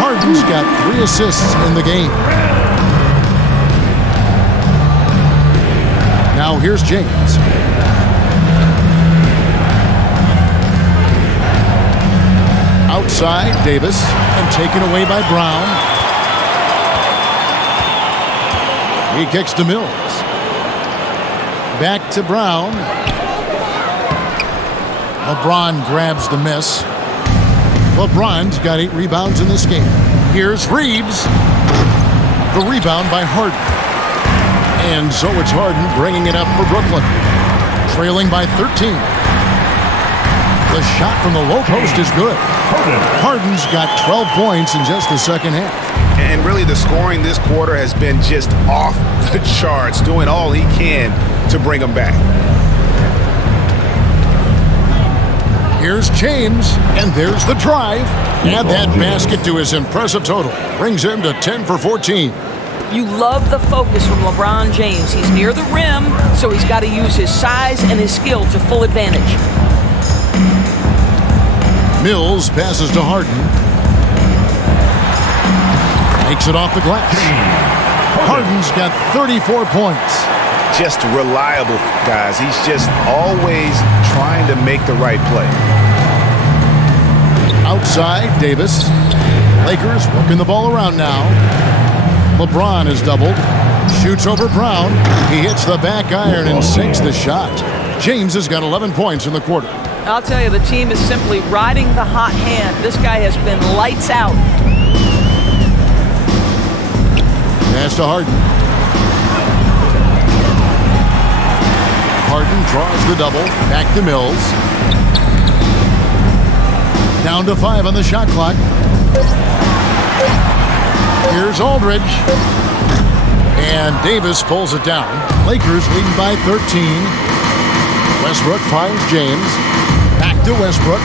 Harden's got 3 assists in the game. Now here's James. Outside, Davis, and taken away by Brown. He kicks to Mills. Back to Brown. LeBron grabs the miss. LeBron's got 8 rebounds in this game. Here's Reeves. The rebound by Harden. And so it's Harden bringing it up for Brooklyn. Trailing by 13. The shot from the low post is good. Harden's got 12 points in just the second half. And really the scoring this quarter has been just off the charts, doing all he can to bring them back. Here's James, and there's the drive. Add that basket to his impressive total. Brings him to 10 for 14. You love the focus from LeBron James. He's near the rim, so he's got to use his size and his skill to full advantage. Mills passes to Harden. Knocks it off the glass. Harden's got 34 points. Just reliable, guys. He's just always trying to make the right play. Outside, Davis. Lakers working the ball around now. LeBron is doubled. Shoots over Brown. He hits the back iron and sinks the shot. James has got 11 points in the quarter. I'll tell you, the team is simply riding the hot hand. This guy has been lights out. Pass to Harden. Harden draws the double. Back to Mills. Down to 5 on the shot clock. Here's Aldridge. And Davis pulls it down. Lakers leading by 13. Westbrook finds James. Back to Westbrook.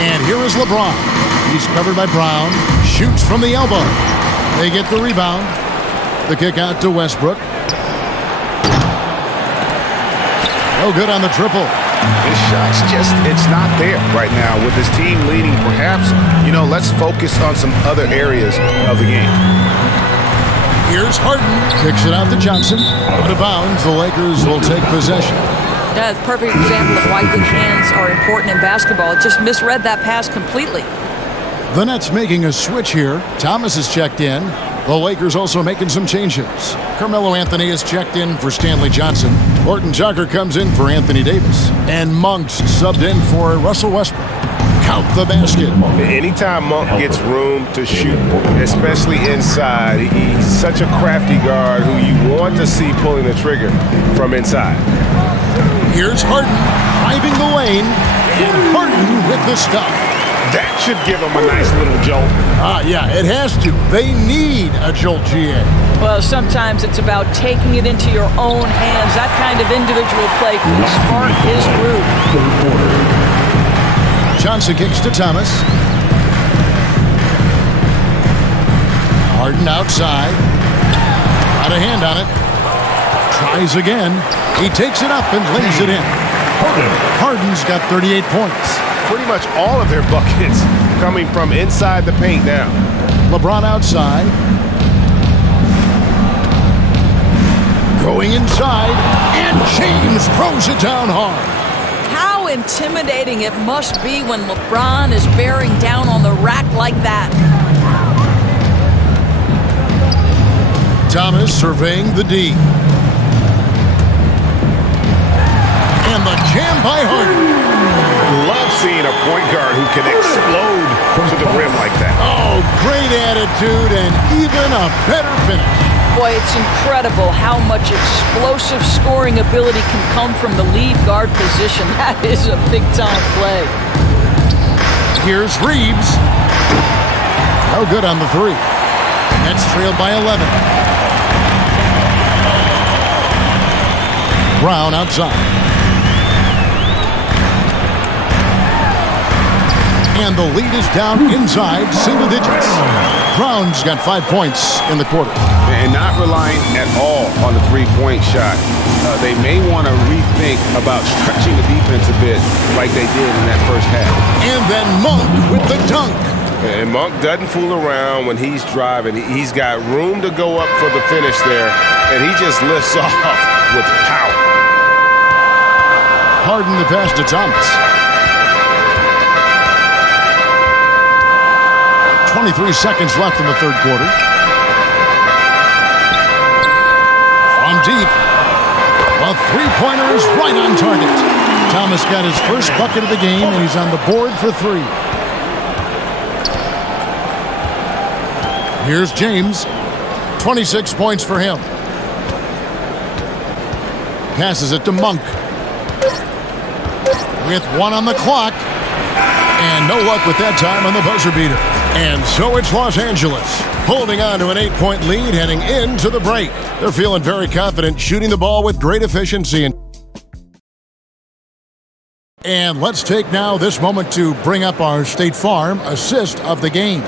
And here is LeBron. He's covered by Brown. Shoots from the elbow. They get the rebound. The kick out to Westbrook. No good on the triple. His shot's just, it's not there right now with his team leading. Perhaps, let's focus on some other areas of the game. Here's Harden. Kicks it out to Johnson. Out of bounds, the Lakers will take possession. That's a perfect example of why good hands are important in basketball. It just misread that pass completely. The Nets making a switch here. Thomas is checked in. The Lakers also making some changes. Carmelo Anthony is checked in for Stanley Johnson. Horton Tucker comes in for Anthony Davis. And Monk's subbed in for Russell Westbrook. Count the basket. Anytime Monk gets room to shoot, especially inside, he's such a crafty guard who you want to see pulling the trigger from inside. Here's Harden driving the lane. And Harden with the stuff. That should give them a nice little jolt. Yeah, it has to. They need a jolt, GA. Well, sometimes it's about taking it into your own hands. That kind of individual play can spark his groove. Johnson kicks to Thomas. Harden outside. Got a hand on it. Tries again. He takes it up and lays it in. Harden's got 38 points. Pretty much all of their buckets coming from inside the paint now. LeBron outside. Going inside. And James throws it down hard. How intimidating it must be when LeBron is bearing down on the rack like that. Thomas surveying the D. And the jam by Harden. Love seeing a point guard who can explode to the rim like that. Oh, great attitude and even a better finish. Boy, it's incredible how much explosive scoring ability can come from the lead guard position. That is a big-time play. Here's Reeves. No good on the three. Nets trailed by 11. Brown outside. And the lead is down inside single digits. Brown's got 5 points in the quarter. And not relying at all on the three-point shot. They may want to rethink about stretching the defense a bit like they did in that first half. And then Monk with the dunk. And Monk doesn't fool around when he's driving. He's got room to go up for the finish there, and he just lifts off with power. Harden the pass to Thomas. 23 seconds left in the third quarter. From deep. A three-pointer is right on target. Thomas got his first bucket of the game, and he's on the board for three. Here's James. 26 points for him. Passes it to Monk. With 1 on the clock. And no luck with that time on the buzzer beater. And so it's Los Angeles, holding on to an 8-point lead heading into the break. They're feeling very confident, shooting the ball with great efficiency. And let's take now this moment to bring up our State Farm assist of the game.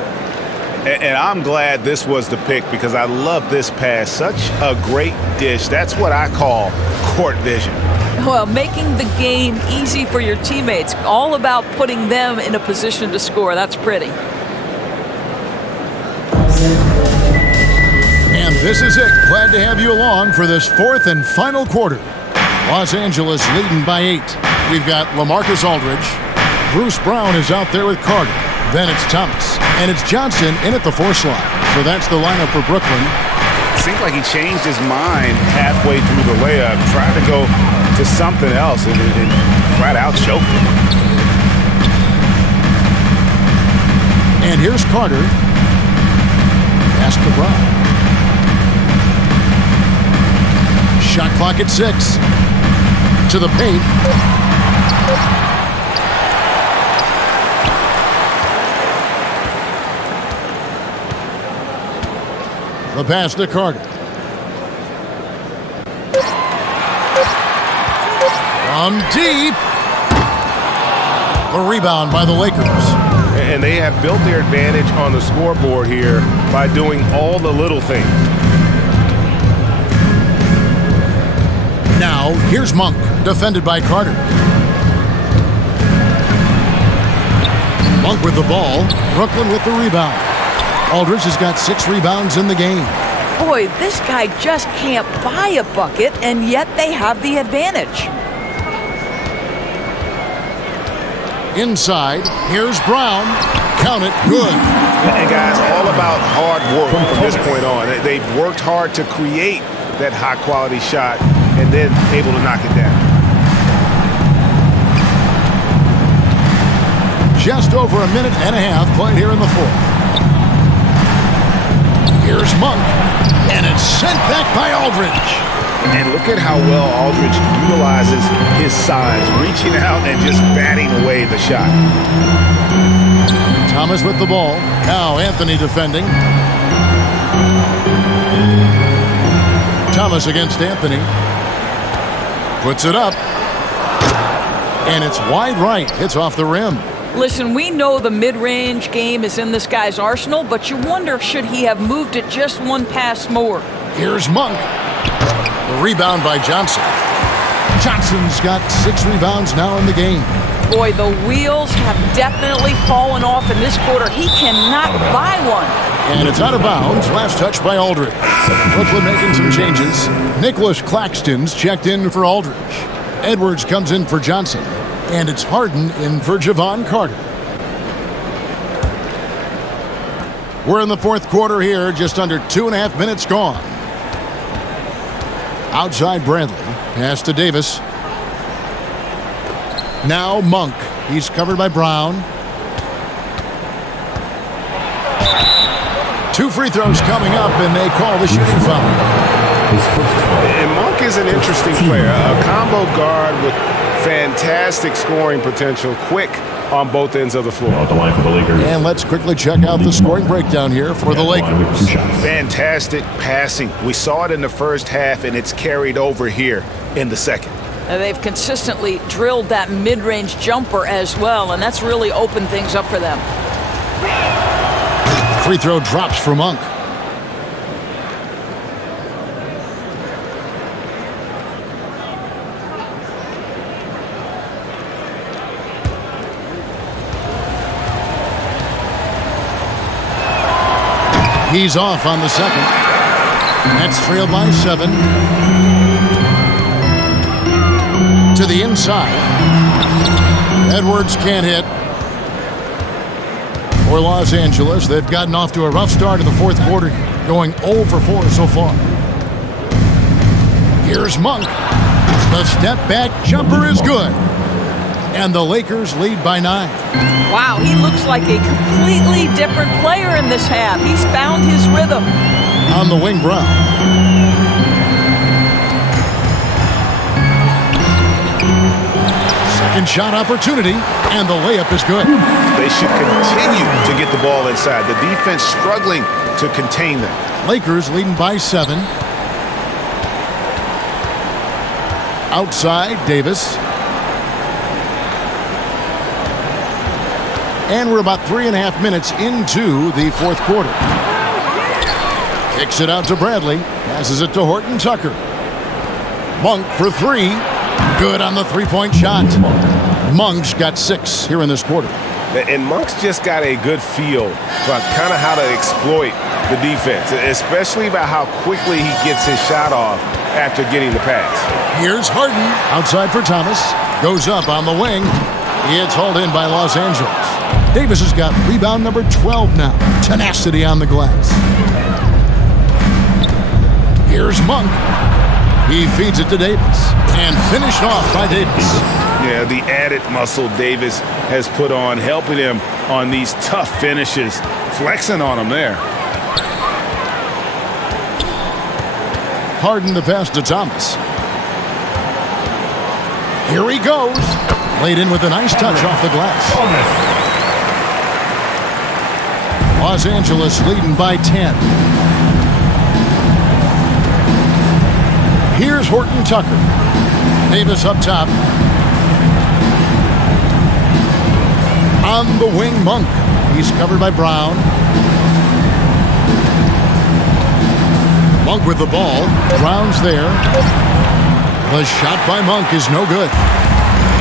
And I'm glad this was the pick because I love this pass. Such a great dish. That's what I call court vision. Well, making the game easy for your teammates. All about putting them in a position to score. That's pretty. And this is it. Glad to have you along for this fourth and final quarter. Los Angeles leading by 8. We've got LaMarcus Aldridge. Bruce Brown is out there with Carter. Then it's Thomas. And it's Johnson in at the 4 slot. So that's the lineup for Brooklyn. It seems like he changed his mind halfway through the layup, tried to go to something else, and flat out choked him. And here's Carter. Pass to Brown. Shot clock at 6. To the paint. The pass to Carter. From deep. The rebound by the Lakers. And they have built their advantage on the scoreboard here by doing all the little things. Now, here's Monk, defended by Carter. Monk with the ball. Brooklyn with the rebound. Aldridge has got 6 rebounds in the game. Boy, this guy just can't buy a bucket, and yet they have the advantage. Inside, here's Brown. Count it, good. And guys, all about hard work from this point on. They've worked hard to create that high-quality shot and then able to knock it down. Just over a minute and a half played here in the 4th. Here's Monk, and it's sent back by Aldridge. And look at how well Aldridge utilizes his size, reaching out and just batting away the shot. Thomas with the ball. Now Anthony defending. Thomas against Anthony. Puts it up. And it's wide right. Hits off the rim. Listen, we know the mid-range game is in this guy's arsenal, but you wonder, should he have moved it just one pass more? Here's Monk. The rebound by Johnson. Johnson's got 6 rebounds now in the game. Boy, the wheels have definitely fallen off in this quarter. He cannot buy one. And it's out of bounds. Last touch by Aldridge. Brooklyn making some changes. Nicholas Claxton's checked in for Aldridge. Edwards comes in for Johnson. And it's Harden in for Javon Carter. We're in the 4th quarter here, just under 2.5 minutes gone. Outside Bradley, pass to Davis. Now Monk, he's covered by Brown. 2 free throws coming up, and they call the shooting foul. And Monk is an interesting player, a combo guard with fantastic scoring potential, quick on both ends of the floor. Out the line for the Lakers. And let's quickly check out the scoring breakdown here for the Lakers. Fantastic passing. We saw it in the first half, and it's carried over here in the second. They've consistently drilled that mid-range jumper as well, and that's really opened things up for them. Free throw drops for Monk. He's off on the second. Nets trail by 7. To the inside. Edwards can't hit. For Los Angeles, they've gotten off to a rough start in the 4th quarter, going 0 for 4 so far. Here's Monk. The step back jumper is good. And the Lakers lead by 9. Wow, he looks like a completely different player in this half. He's found his rhythm. On the wing, Brown. Second shot opportunity, and the layup is good. They should continue to get the ball inside. The defense struggling to contain them. Lakers leading by 7. Outside, Davis. And we're about 3.5 minutes into the 4th quarter. Kicks it out to Bradley. Passes it to Horton Tucker. Monk for 3. Good on the 3-point shot. Monk's got 6 here in this quarter. And Monk's just got a good feel for kind of how to exploit the defense, especially about how quickly he gets his shot off after getting the pass. Here's Harden outside for Thomas. Goes up on the wing. It's hauled in by Los Angeles. Davis has got rebound number 12 now. Tenacity on the glass. Here's Monk. He feeds it to Davis. And finished off by Davis. Yeah, the added muscle Davis has put on, helping him on these tough finishes. Flexing on him there. Harden the pass to Thomas. Here he goes. Laid in with a nice touch off the glass. Los Angeles leading by 10. Here's Horton Tucker. Davis up top. On the wing, Monk. He's covered by Brown. Monk with the ball. Brown's there. The shot by Monk is no good.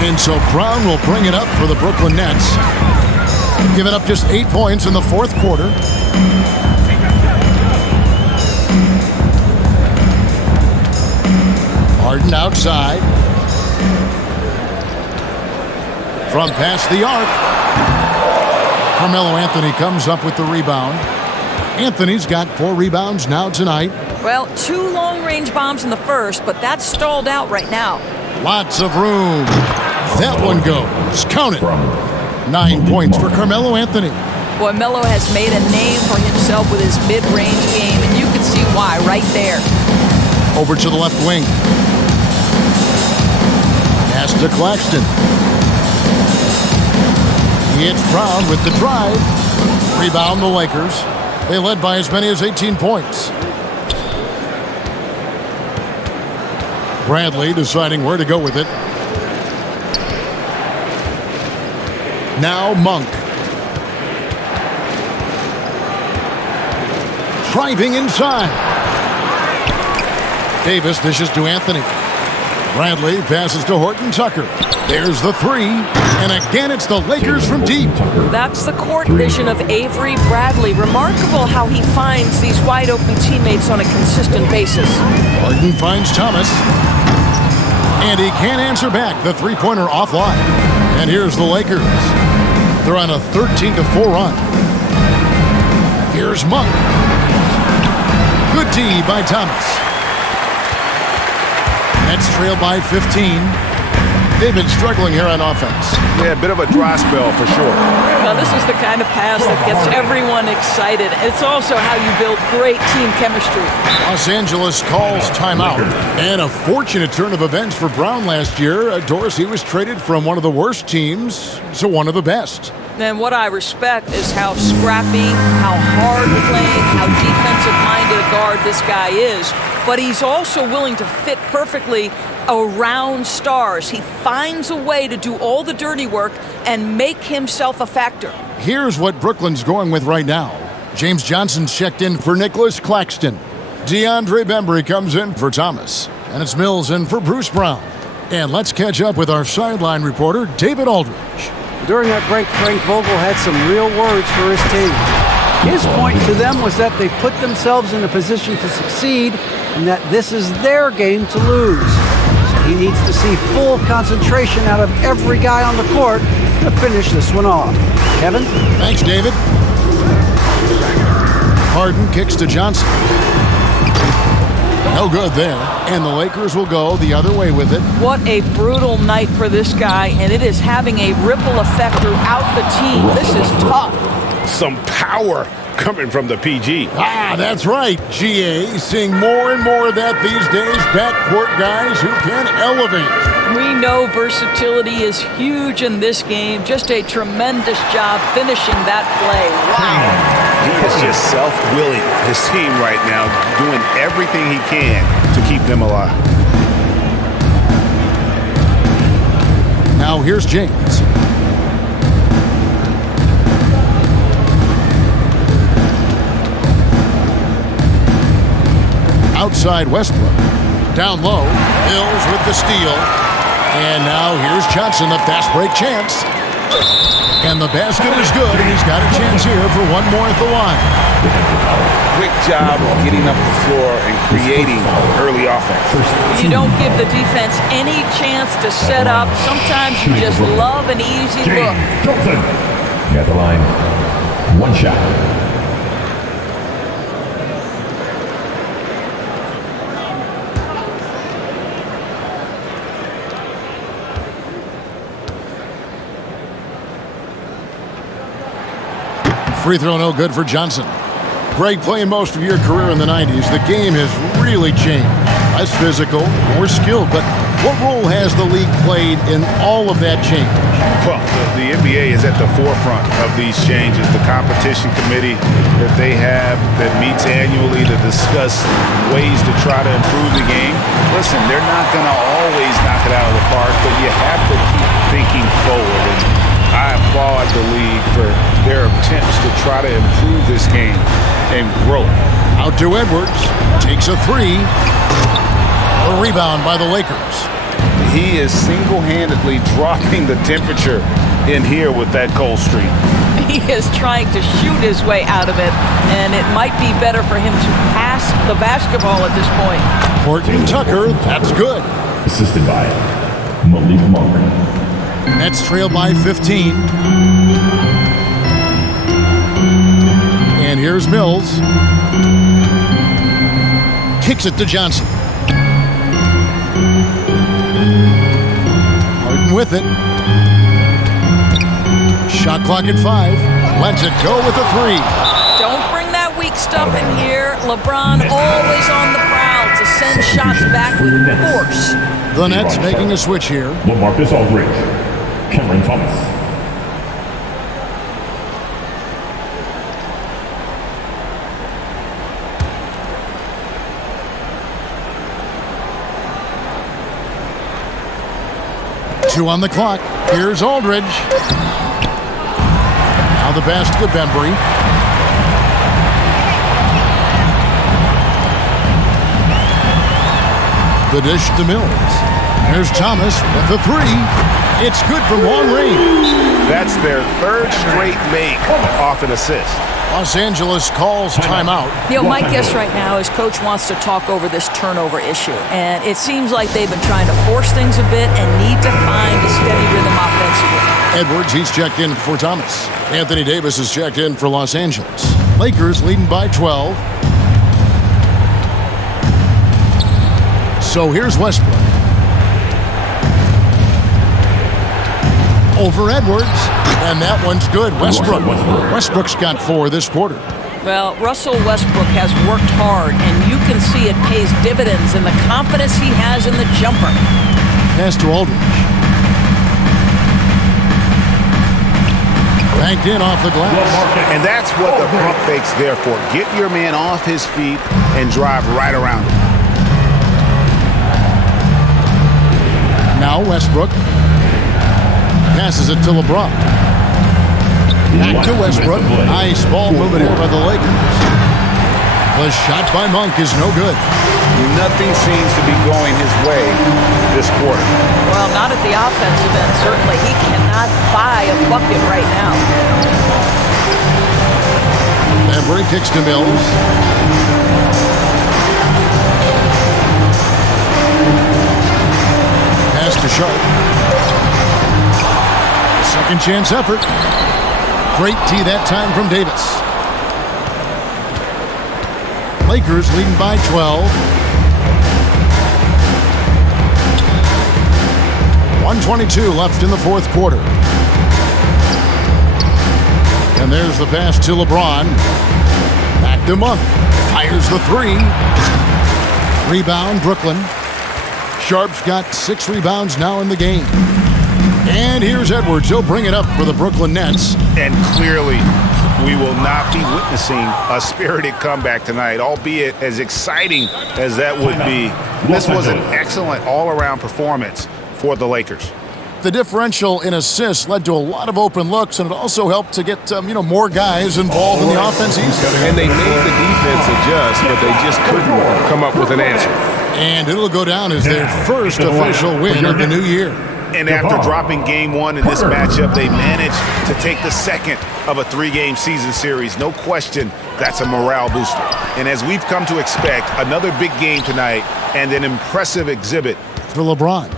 And so Brown will bring it up for the Brooklyn Nets. Giving up just 8 points in the fourth quarter. Harden outside. From past the arc. Carmelo Anthony comes up with the rebound. Anthony's got 4 rebounds now tonight. Well, 2 long-range bombs in the first, but that's stalled out right now. Lots of room. That one goes. Count it. 9 points for Carmelo Anthony. Boy, Melo has made a name for himself with his mid-range game, and you can see why right there. Over to the left wing. Pass to Claxton. It's Brown with the drive. Rebound the Lakers. They led by as many as 18 points. Bradley deciding where to go with it. Now Monk. Driving inside. Davis dishes to Anthony. Bradley passes to Horton Tucker. There's the 3. And again, it's the Lakers from deep. That's the court vision of Avery Bradley. Remarkable how he finds these wide-open teammates on a consistent basis. Harden finds Thomas. And he can't answer back. The three-pointer offline. And here's the Lakers. They're on a 13-4 run. Here's Monk. Good D by Thomas. Nets trail by 15. They've been struggling here on offense. Yeah, a bit of a dry spell for sure. Well, this is the kind of pass that gets everyone excited. It's also how you build great team chemistry. Los Angeles calls timeout. And a fortunate turn of events for Brown last year. Dorsey was traded from one of the worst teams to one of the best. And what I respect is how scrappy, how hard-playing, how defensive-minded a guard this guy is. But he's also willing to fit perfectly around stars. He finds a way to do all the dirty work and make himself a factor. Here's what Brooklyn's going with right now. James Johnson's checked in for Nicholas Claxton. DeAndre Bembry comes in for Thomas. And it's Mills in for Bruce Brown. And let's catch up with our sideline reporter, David Aldridge. During that break, Frank Vogel had some real words for his team. His point to them was that they put themselves in a position to succeed and that this is their game to lose. So he needs to see full concentration out of every guy on the court to finish this one off. Kevin? Thanks, David. Harden kicks to Johnson. No good there. And the Lakers will go the other way with it. What a brutal night for this guy, and it is having a ripple effect throughout the team. This is tough. Some power coming from the PG. That's right, GA. Seeing more and more of that these days. Backcourt guys who can elevate. We know versatility is huge in this game. Just a tremendous job finishing that play. Wow. He is just self-willing his team right now, doing everything he can to keep them alive. Now here's James. Outside Westbrook. Down low. Mills with the steal. And now here's Johnson, the fast break chance. And the basket is good, and he's got a chance here for one more at the line. Quick job of getting up the floor and creating early offense. You don't give the defense any chance to set up. Sometimes you just love an easy look. Johnson. At the line. One shot. Free throw no good for Johnson. Greg, playing most of your career in the 90s, the game has really changed. Less physical, more skilled, but what role has the league played in all of that change? Well, the NBA is at the forefront of these changes. The competition committee that they have that meets annually to discuss ways to try to improve the game. Listen, they're not going to always knock it out of the park, but you have to keep thinking forward. And I applaud the league for their attempts to try to improve this game and grow. Out to Edwards. Takes a three. A rebound by the Lakers. He is single-handedly dropping the temperature in here with that cold streak. He is trying to shoot his way out of it, and it might be better for him to pass the basketball at this point. Horton Tucker, that's good. Assisted by Malik Monk. Nets trail by 15. And here's Mills. Kicks it to Johnson. Harden with it. Shot clock at 5. Lets it go with a 3. Don't bring that weak stuff in here. LeBron always on the prowl to send shots back with force. The Nets making a switch here. LaMarcus Aldridge. Cameron Thomas. Two on the clock. Here's Aldridge. Now the pass to Bembry. The dish to Mills. There's Thomas with the 3. It's good from long range. That's their third straight make off an assist. Los Angeles calls timeout. My guess right now is Coach wants to talk over this turnover issue. And it seems like they've been trying to force things a bit and need to find a steady rhythm offensively. Edwards, he's checked in for Thomas. Anthony Davis is checked in for Los Angeles. Lakers leading by 12. So here's Westbrook. Over Edwards, and that one's good. Westbrook's got 4 this quarter. Well, Russell Westbrook has worked hard, and you can see it pays dividends in the confidence he has in the jumper. Pass to Aldridge. Banked in off the glass. And that's what the pump fake's there for. Get your man off his feet and drive right around him. Now Westbrook passes it to LeBron. Back to Westbrook. Nice ball movement here by the Lakers. The shot by Monk is no good. Nothing seems to be going his way this quarter. Well, not at the offensive end, certainly. He cannot buy a bucket right now. Bembry kicks to Mills. Pass to Sharp. Second chance effort. Great tee that time from Davis. Lakers leading by 12. 1:22 left in the fourth quarter. And there's the pass to LeBron. Back to Monk. Fires the 3. Rebound, Brooklyn. Sharp's got 6 rebounds now in the game. And here's Edwards. He'll bring it up for the Brooklyn Nets. And clearly, we will not be witnessing a spirited comeback tonight, albeit as exciting as that would be. This was an excellent all-around performance for the Lakers. The differential in assists led to a lot of open looks, and it also helped to get more guys involved in the offense easily. And they made the defense adjust, but they just couldn't come up with an answer. And it'll go down as their first official win of the new year. And after dropping game one in this matchup, they managed to take the second of a 3-game season series. No question, that's a morale booster. And as we've come to expect, another big game tonight and an impressive exhibit for LeBron.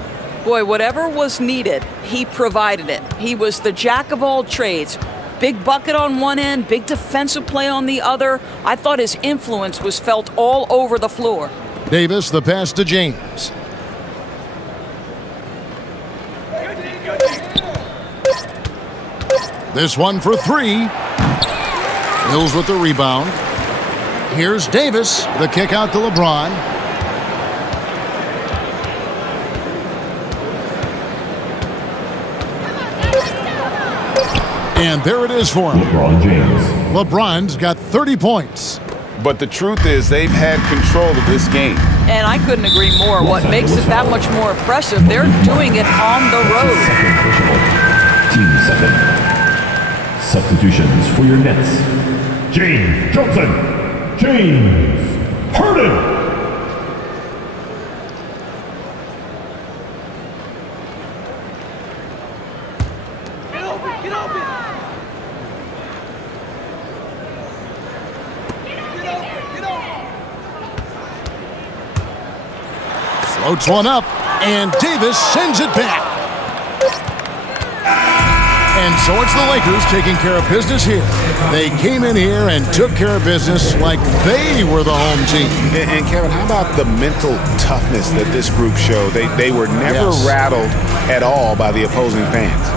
Boy, whatever was needed, he provided it. He was the jack of all trades. Big bucket on one end, big defensive play on the other. I thought his influence was felt all over the floor. Davis, the pass to James. This one for 3. Hills with the rebound. Here's Davis, the kick out to LeBron. And there it is for him. LeBron James. LeBron's got 30 points. But the truth is they've had control of this game. And I couldn't agree more. What makes it that much more impressive, they're doing it on the road. Team 7. Substitutions for your Nets. James Johnson. James Harden. Floats one up, and Davis sends it back. And so it's the Lakers taking care of business here. They came in here and took care of business like they were the home team. And Kevin, how about the mental toughness that this group showed? They were never rattled at all by the opposing fans.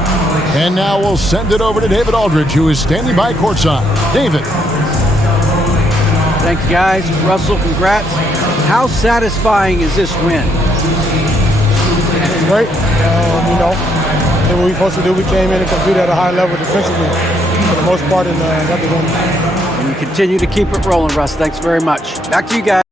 And now we'll send it over to David Aldridge, who is standing by courtside. David. Thanks, guys. Russell, congrats. How satisfying is this win? Great. Did what we were supposed to do. We came in and competed at a high level defensively for the most part and got the win. And you continue to keep it rolling, Russ. Thanks very much. Back to you guys.